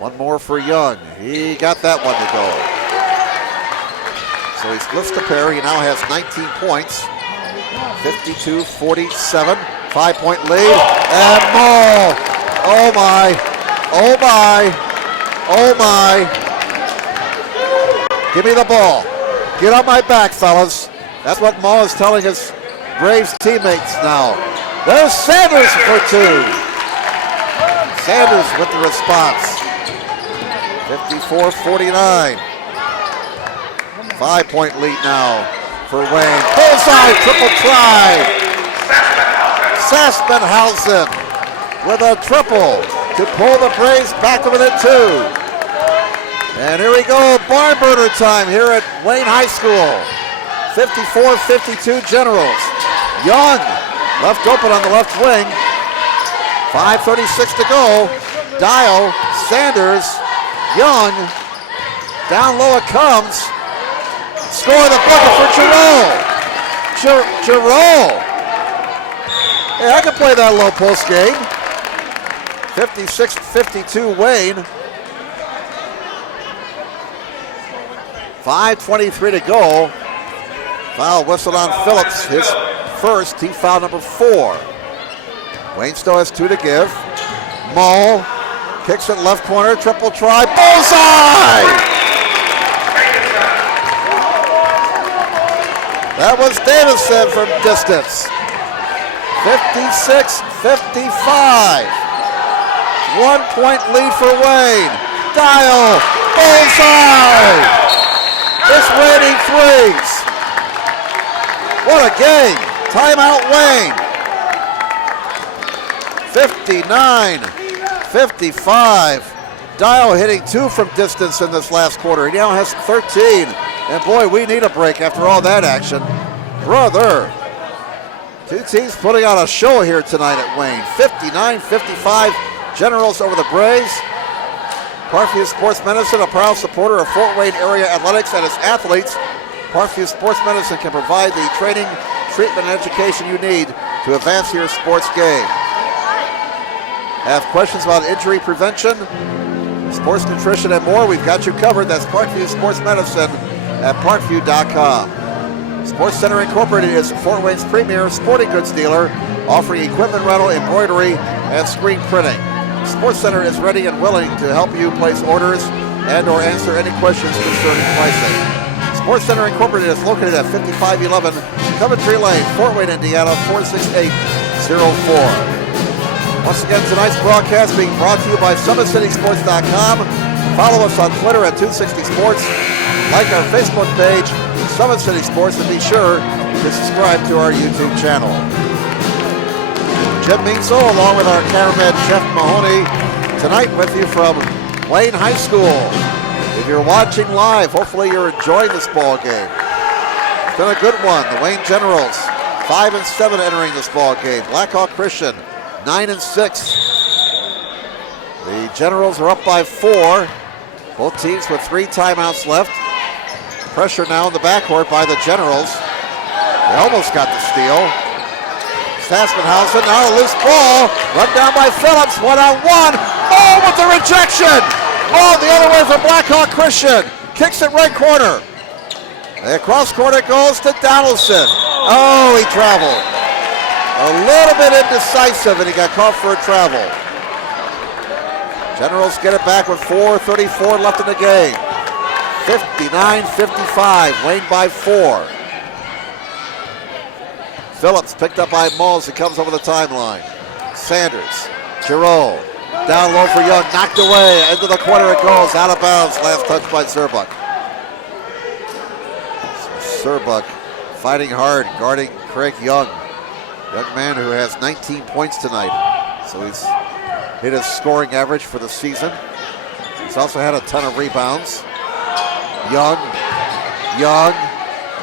One more for Young. He got that one to go. So he splits the pair. He now has 19 points. 52-47. 5-point lead. And Moll. Oh my. Oh my. Oh my. Give me the ball. Get on my back, fellas. That's what Moll is telling his Braves teammates now. There's Sanders for 2. Sanders with the response. 54-49. 5-point lead now for Wayne. Bullseye, triple try. Saspenhausen with a triple to pull the Braves back to within 2. And here we go, barn burner time here at Wayne High School. 54-52 Generals. Young left open on the left wing. 5:36 to go. Dial, Sanders, Young. Down low it comes. Score the bucket for Giroux. Hey, I can play that low post game. 56-52 Wayne. 5:23 to go. Foul whistled on Phillips, his first, team foul number 4. Wayne still has 2 to give. Moll kicks it left corner, triple try, bullseye! That was Davison from distance. 56-55. 1-point lead for Wayne. Dial, bullseye! It's raining threes. What a game. Timeout Wayne. 59-55. Dial hitting 2 from distance in this last quarter. He now has 13. And boy, we need a break after all that action. Brother. 2 teams putting on a show here tonight at Wayne. 59-55 Generals over the Braves. Parkview Sports Medicine, a proud supporter of Fort Wayne area athletics and its athletes. Parkview Sports Medicine can provide the training, treatment, and education you need to advance your sports game. Have questions about injury prevention, sports nutrition, and more? We've got you covered. That's Parkview Sports Medicine at parkview.com. Sports Center Incorporated is Fort Wayne's premier sporting goods dealer, offering equipment rental, embroidery, and screen printing. Sports Center is ready and willing to help you place orders and or answer any questions concerning pricing. Sports Center Incorporated is located at 5511 Coventry Lane, Fort Wayne, Indiana, 46804. Once again, tonight's broadcast being brought to you by SummitCitySports.com. Follow us on Twitter at 260sports. Like our Facebook page, Summit City Sports, and be sure to subscribe to our YouTube channel. Jim Meanso, along with our cameraman Jeff Mahoney, tonight with you from Wayne High School. If you're watching live, hopefully you're enjoying this ball game. It's been a good one. The Wayne Generals, 5-7 entering this ball game. Blackhawk Christian, 9-6. The Generals are up by 4. Both teams with 3 timeouts left. Pressure now in the backcourt by the Generals. They almost got the steal. Saspenhausen, now a loose ball. Run down by Phillips, 1-on-1. Oh, with the rejection. Oh, the other way for Blackhawk Christian. Kicks it right corner. Across court it goes to Donaldson. Oh, he traveled. A little bit indecisive, and he got caught for a travel. Generals get it back with 4:34 left in the game. 59-55, Wayne by 4. Phillips picked up by Moles. He comes over the timeline. Sanders, Giroux, down low for Young, knocked away. Into the corner it goes, out of bounds. Last touch by Zerbuck. Zerbuck fighting hard, guarding Craig Young. Young man who has 19 points tonight. So he's hit his scoring average for the season. He's also had a ton of rebounds. Young,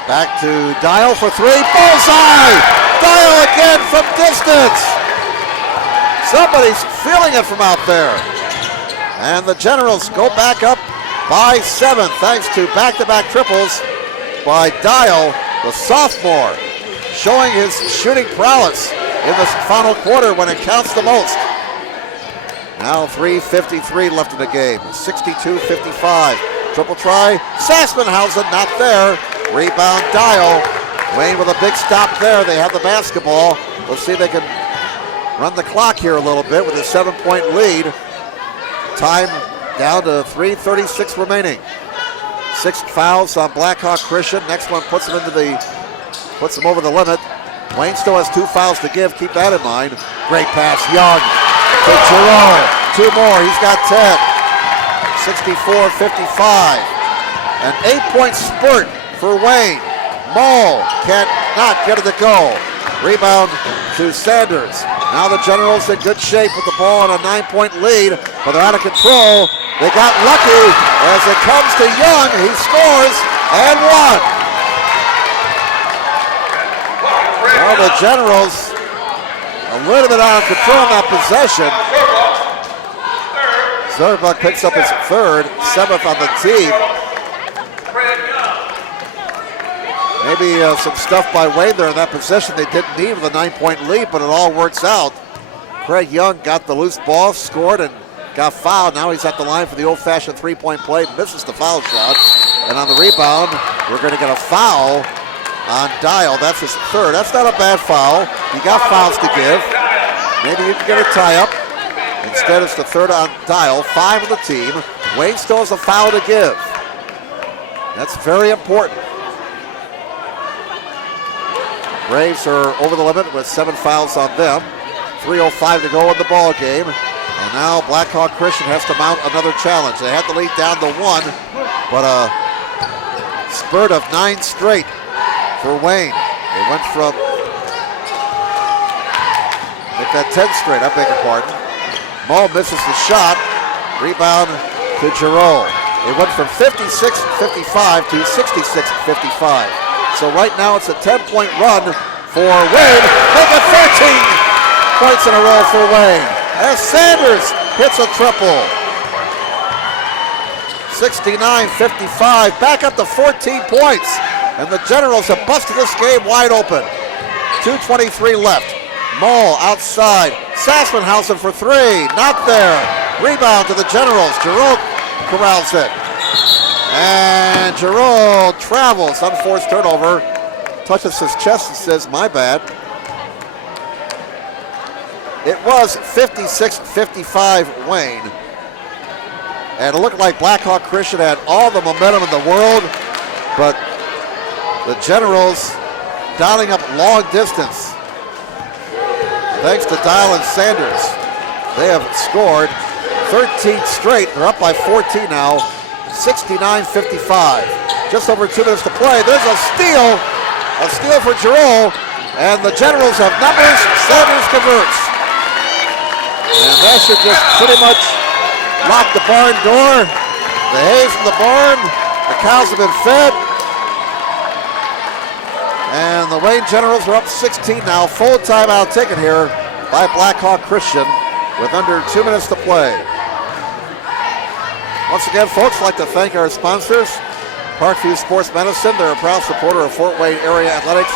back to Dial for 3, bullseye! Dial again from distance! Somebody's feeling it from out there. And the Generals go back up by 7, thanks to back-to-back triples by Dial, the sophomore, showing his shooting prowess in this final quarter when it counts the most. Now 3:53 left in the game, 62-55. Triple try, Saspenhausen not there. Rebound Dial. Wayne with a big stop there. They have the basketball. Let's see if they can run the clock here a little bit with a 7-point lead. Time down to 3:36 remaining. 6 fouls on Blackhawk Christian. Next one puts them over the limit. Wayne still has 2 fouls to give. Keep that in mind. Great pass, Young to Giroux. 2 more. He's got 10. 64-55. An 8-point spurt for Wayne. Moll cannot get it to go. Rebound to Sanders. Now the Generals in good shape with the ball on a 9-point lead, but they're out of control. They got lucky as it comes to Young. He scores and 1. Now the Generals a little bit out of control in that possession. Zerbuck picks up his 3rd, 7th on the team. Maybe some stuff by Wayne there in that possession they didn't need with a 9-point lead, but it all works out. Craig Young got the loose ball, scored, and got fouled. Now he's at the line for the old-fashioned 3-point play, misses the foul shot. And on the rebound, we're going to get a foul on Dial. That's his 3rd. That's not a bad foul. You got fouls to give. Maybe you can get a tie-up. Instead, it's the 3rd on Dial, 5 of the team. Wayne still has a foul to give. That's very important. Braves are over the limit with 7 fouls on them. 3:05 to go in the ball game. And now Blackhawk Christian has to mount another challenge. They had the lead down to 1, but a spurt of 9 straight for Wayne. They went from, make that 10 straight, I beg your pardon. Moll misses the shot. Rebound to Giroux. It went from 56-55 to 66-55. So right now it's a 10-point run for Wayne. Make it 13 points in a row for Wayne. As Sanders hits a triple. 69-55, back up to 14 points. And the Generals have busted this game wide open. 2:23 left. Moll outside. Saspenhausen for 3, not there. Rebound to the Generals. Giroux corrals it. And Giroux travels. Unforced turnover. touches his chest and says, my bad. It was 56-55 Wayne. And it looked like Blackhawk Christian had all the momentum in the world, but the Generals dialing up long distance. Thanks to Dial and Sanders. They have scored 13 straight. They're up by 14 now, 69-55. Just over 2 minutes to play. There's a steal for Giroux, and the Generals have numbers. Sanders converts. And that should just pretty much lock the barn door. The hay's in the barn. The cows have been fed. And the Wayne Generals are up 16 now. Full timeout taken here by Blackhawk Christian with under 2 minutes to play. Once again, folks, I'd like to thank our sponsors, Parkview Sports Medicine. They're a proud supporter of Fort Wayne area athletics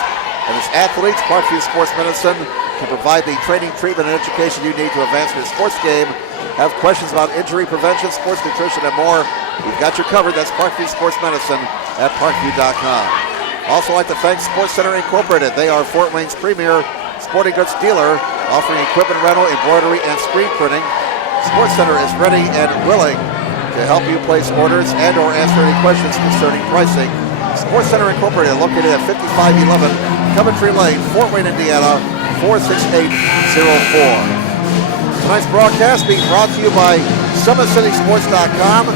and its athletes. Parkview Sports Medicine can provide the training, treatment, and education you need to advance your sports game. Have questions about injury prevention, sports nutrition, and more? We've got you covered. That's Parkview Sports Medicine at parkview.com. Also like to thank Sports Center Incorporated. They are Fort Wayne's premier sporting goods dealer, offering equipment rental, embroidery, and screen printing. Sports Center is ready and willing to help you place orders and or answer any questions concerning pricing. Sports Center Incorporated, located at 5511 Coventry Lane, Fort Wayne, Indiana, 46804. Tonight's broadcast being brought to you by SummitCitySports.com.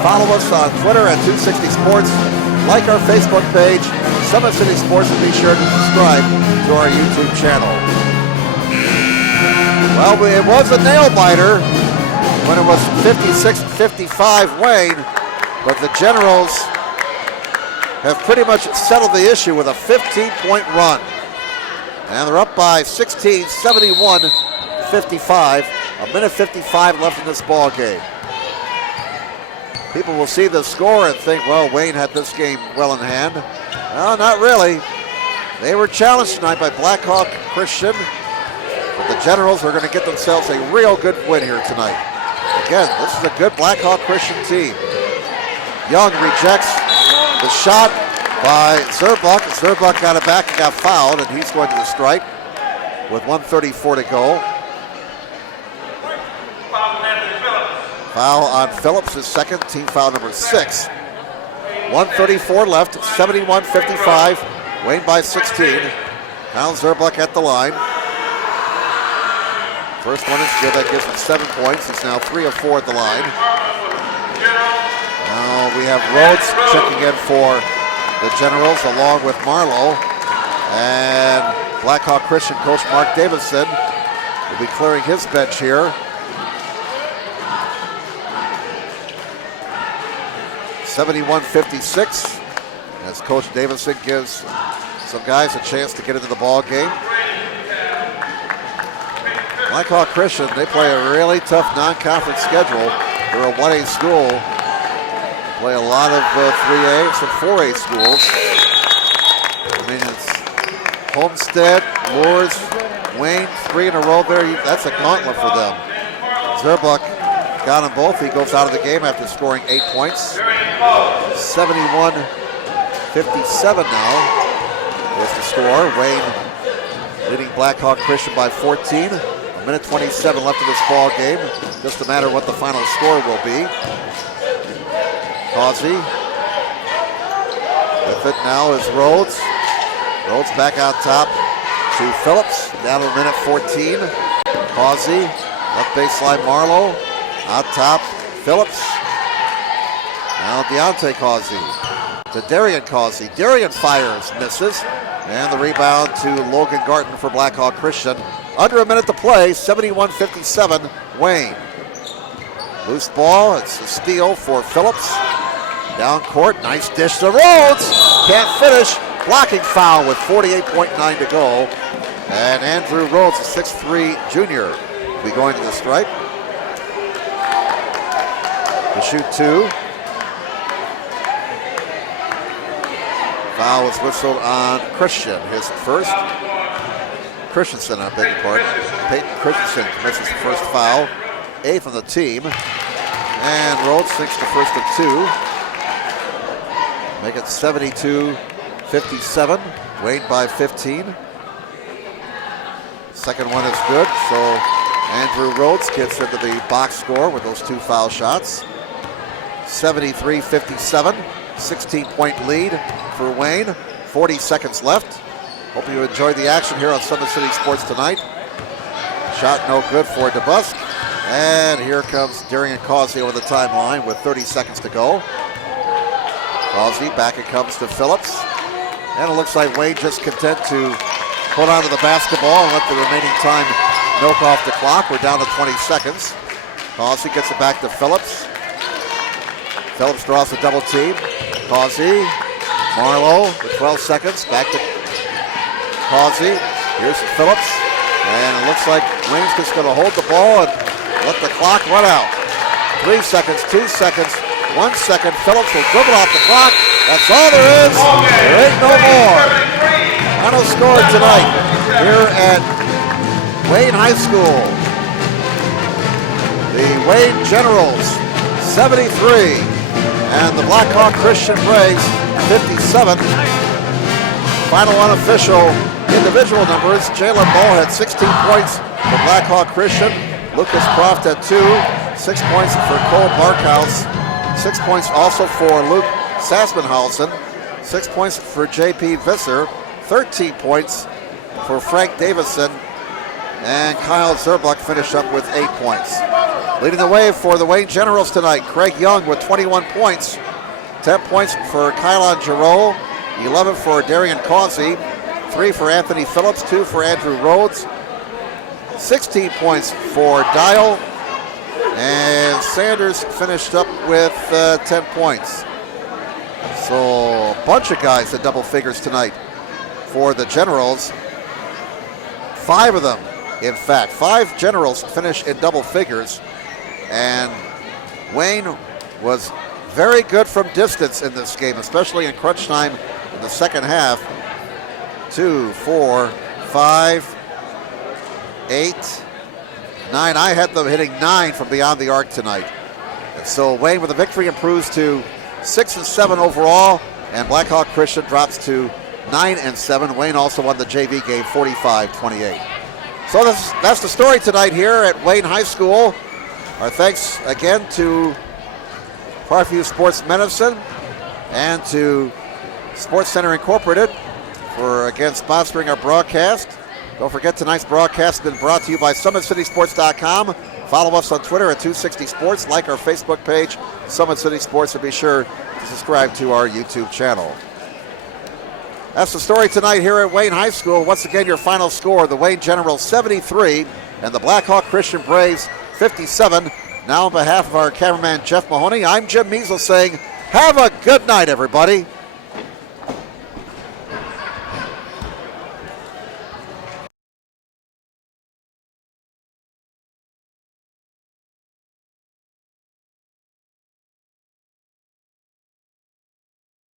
Follow us on Twitter at 260sports. Like our Facebook page, Summit City Sports, and be sure to subscribe to our YouTube channel. Well, it was a nail-biter when it was 56-55 Wayne, but the Generals have pretty much settled the issue with a 15-point run. And they're up by 16, 71-55. A minute 55 left in this ball game. People will see the score and think, well, Wayne had this game well in hand. No, not really. They were challenged tonight by Blackhawk Christian, but the Generals are going to get themselves a real good win here tonight. Again, this is a good Blackhawk Christian team. Young rejects the shot by Zerbuck. Zerbuck got it back and got fouled, and he's going to the stripe with 1:34 to go. Foul on Phillips, his second, team foul number 6. 1:34 left, 71-55. Wayne by 16. Now Zerbuck at the line. First one is good, that gives him 7 points. He's now 3 of 4 at the line. Now we have Rhodes checking in for the Generals along with Marlowe. And Blackhawk Christian coach Mark Davison will be clearing his bench here. 71-56 as Coach Davison gives some guys a chance to get into the ball game. Blackhawk Christian, they play a really tough non-conference schedule. They're a 1A school. They play a lot of 3A and some 4A schools. I mean, it's Homestead, Lourdes, Wayne, 3 in a row there. That's a gauntlet for them. Zerbuck got them both. He goes out of the game after scoring 8 points. 71-57 now is the score. Wayne leading Blackhawk Christian by 14. A minute 27 left in this ball game. Just a matter of what the final score will be. Causey. With it now is Rhodes. Rhodes back out top to Phillips. Down to a minute 14. Causey. Left baseline Marlowe. Out top, Phillips. Now Deontay Causey to Darian Causey. Darian fires, misses. And the rebound to Logan Garton for Blackhawk Christian. Under a minute to play, 71-57, Wayne. Loose ball, it's a steal for Phillips. Down court, nice dish to Rhodes. Can't finish, blocking foul with 48.9 to go. And Andrew Rhodes, a 6'3" junior, will be going to the stripe. To shoot 2. Foul was whistled on Christian, his first. Christensen, I beg your pardon. Peyton Christensen commits his first foul, 8th on the team. And Rhodes sinks the first of 2. Make it 72-57. Wayne by 15. Second one is good, so Andrew Rhodes gets into the box score with those 2 foul shots. 73-57, 16-point lead for Wayne. 40 seconds left. Hope you enjoyed the action here on Summit City Sports tonight. Shot no good for DeBusk. And here comes Darian Causey over the timeline with 30 seconds to go. Causey, back it comes to Phillips. And it looks like Wayne just content to hold on to the basketball and let the remaining time milk off the clock. We're down to 20 seconds. Causey gets it back to Phillips. Phillips draws the double team. Causey, Marlowe with 12 seconds. Back to Causey. Here's Phillips. And it looks like Wayne's just going to hold the ball and let the clock run out. 3 seconds, 2 seconds, 1 second. Phillips will dribble off the clock. That's all there is. There ain't no more. Final score tonight here at Wayne High School. The Wayne Generals 73 and the Blackhawk Christian Braves 57. Final unofficial individual numbers. Jalen Ball had 16 points for Blackhawk Christian. Lucas Croft had 2. 6 points for Cole Barkhouse. 6 points also for Luke Saspenhausen. 6 points for J.P. Visser. 13 points for Frank Davison. And Kyle Zerbuck finished up with 8 points. Leading the way for the Wayne Generals tonight, Craig Young with 21 points. 10 points for Kylon Giroux. 11 for Darian Causey. 3 for Anthony Phillips. 2 for Andrew Rhodes. 16 points for Dial. And Sanders finished up with 10 points. So a bunch of guys at double figures tonight for the Generals. 5 of them, in fact. 5 Generals finish in double figures. And Wayne was very good from distance in this game, especially in crunch time in the second half. 2, 4, 5, 8, 9. I had them hitting 9 from beyond the arc tonight. And so Wayne with a victory improves to 6-7 overall, and Blackhawk Christian drops to 9-7. Wayne also won the JV game 45-28. So that's the story tonight here at Wayne High School. Our thanks again to Parkview Sports Medicine and to Sports Center Incorporated for again sponsoring our broadcast. Don't forget tonight's broadcast has been brought to you by SummitCitySports.com. Follow us on Twitter at 260sports. Like our Facebook page, Summit City Sports, and be sure to subscribe to our YouTube channel. That's the story tonight here at Wayne High School. Once again, your final score, the Wayne Generals 73 and the Blackhawk Christian Braves 57. Now on behalf of our cameraman Jeff Mahoney, I'm Jim Measles saying, have a good night, everybody.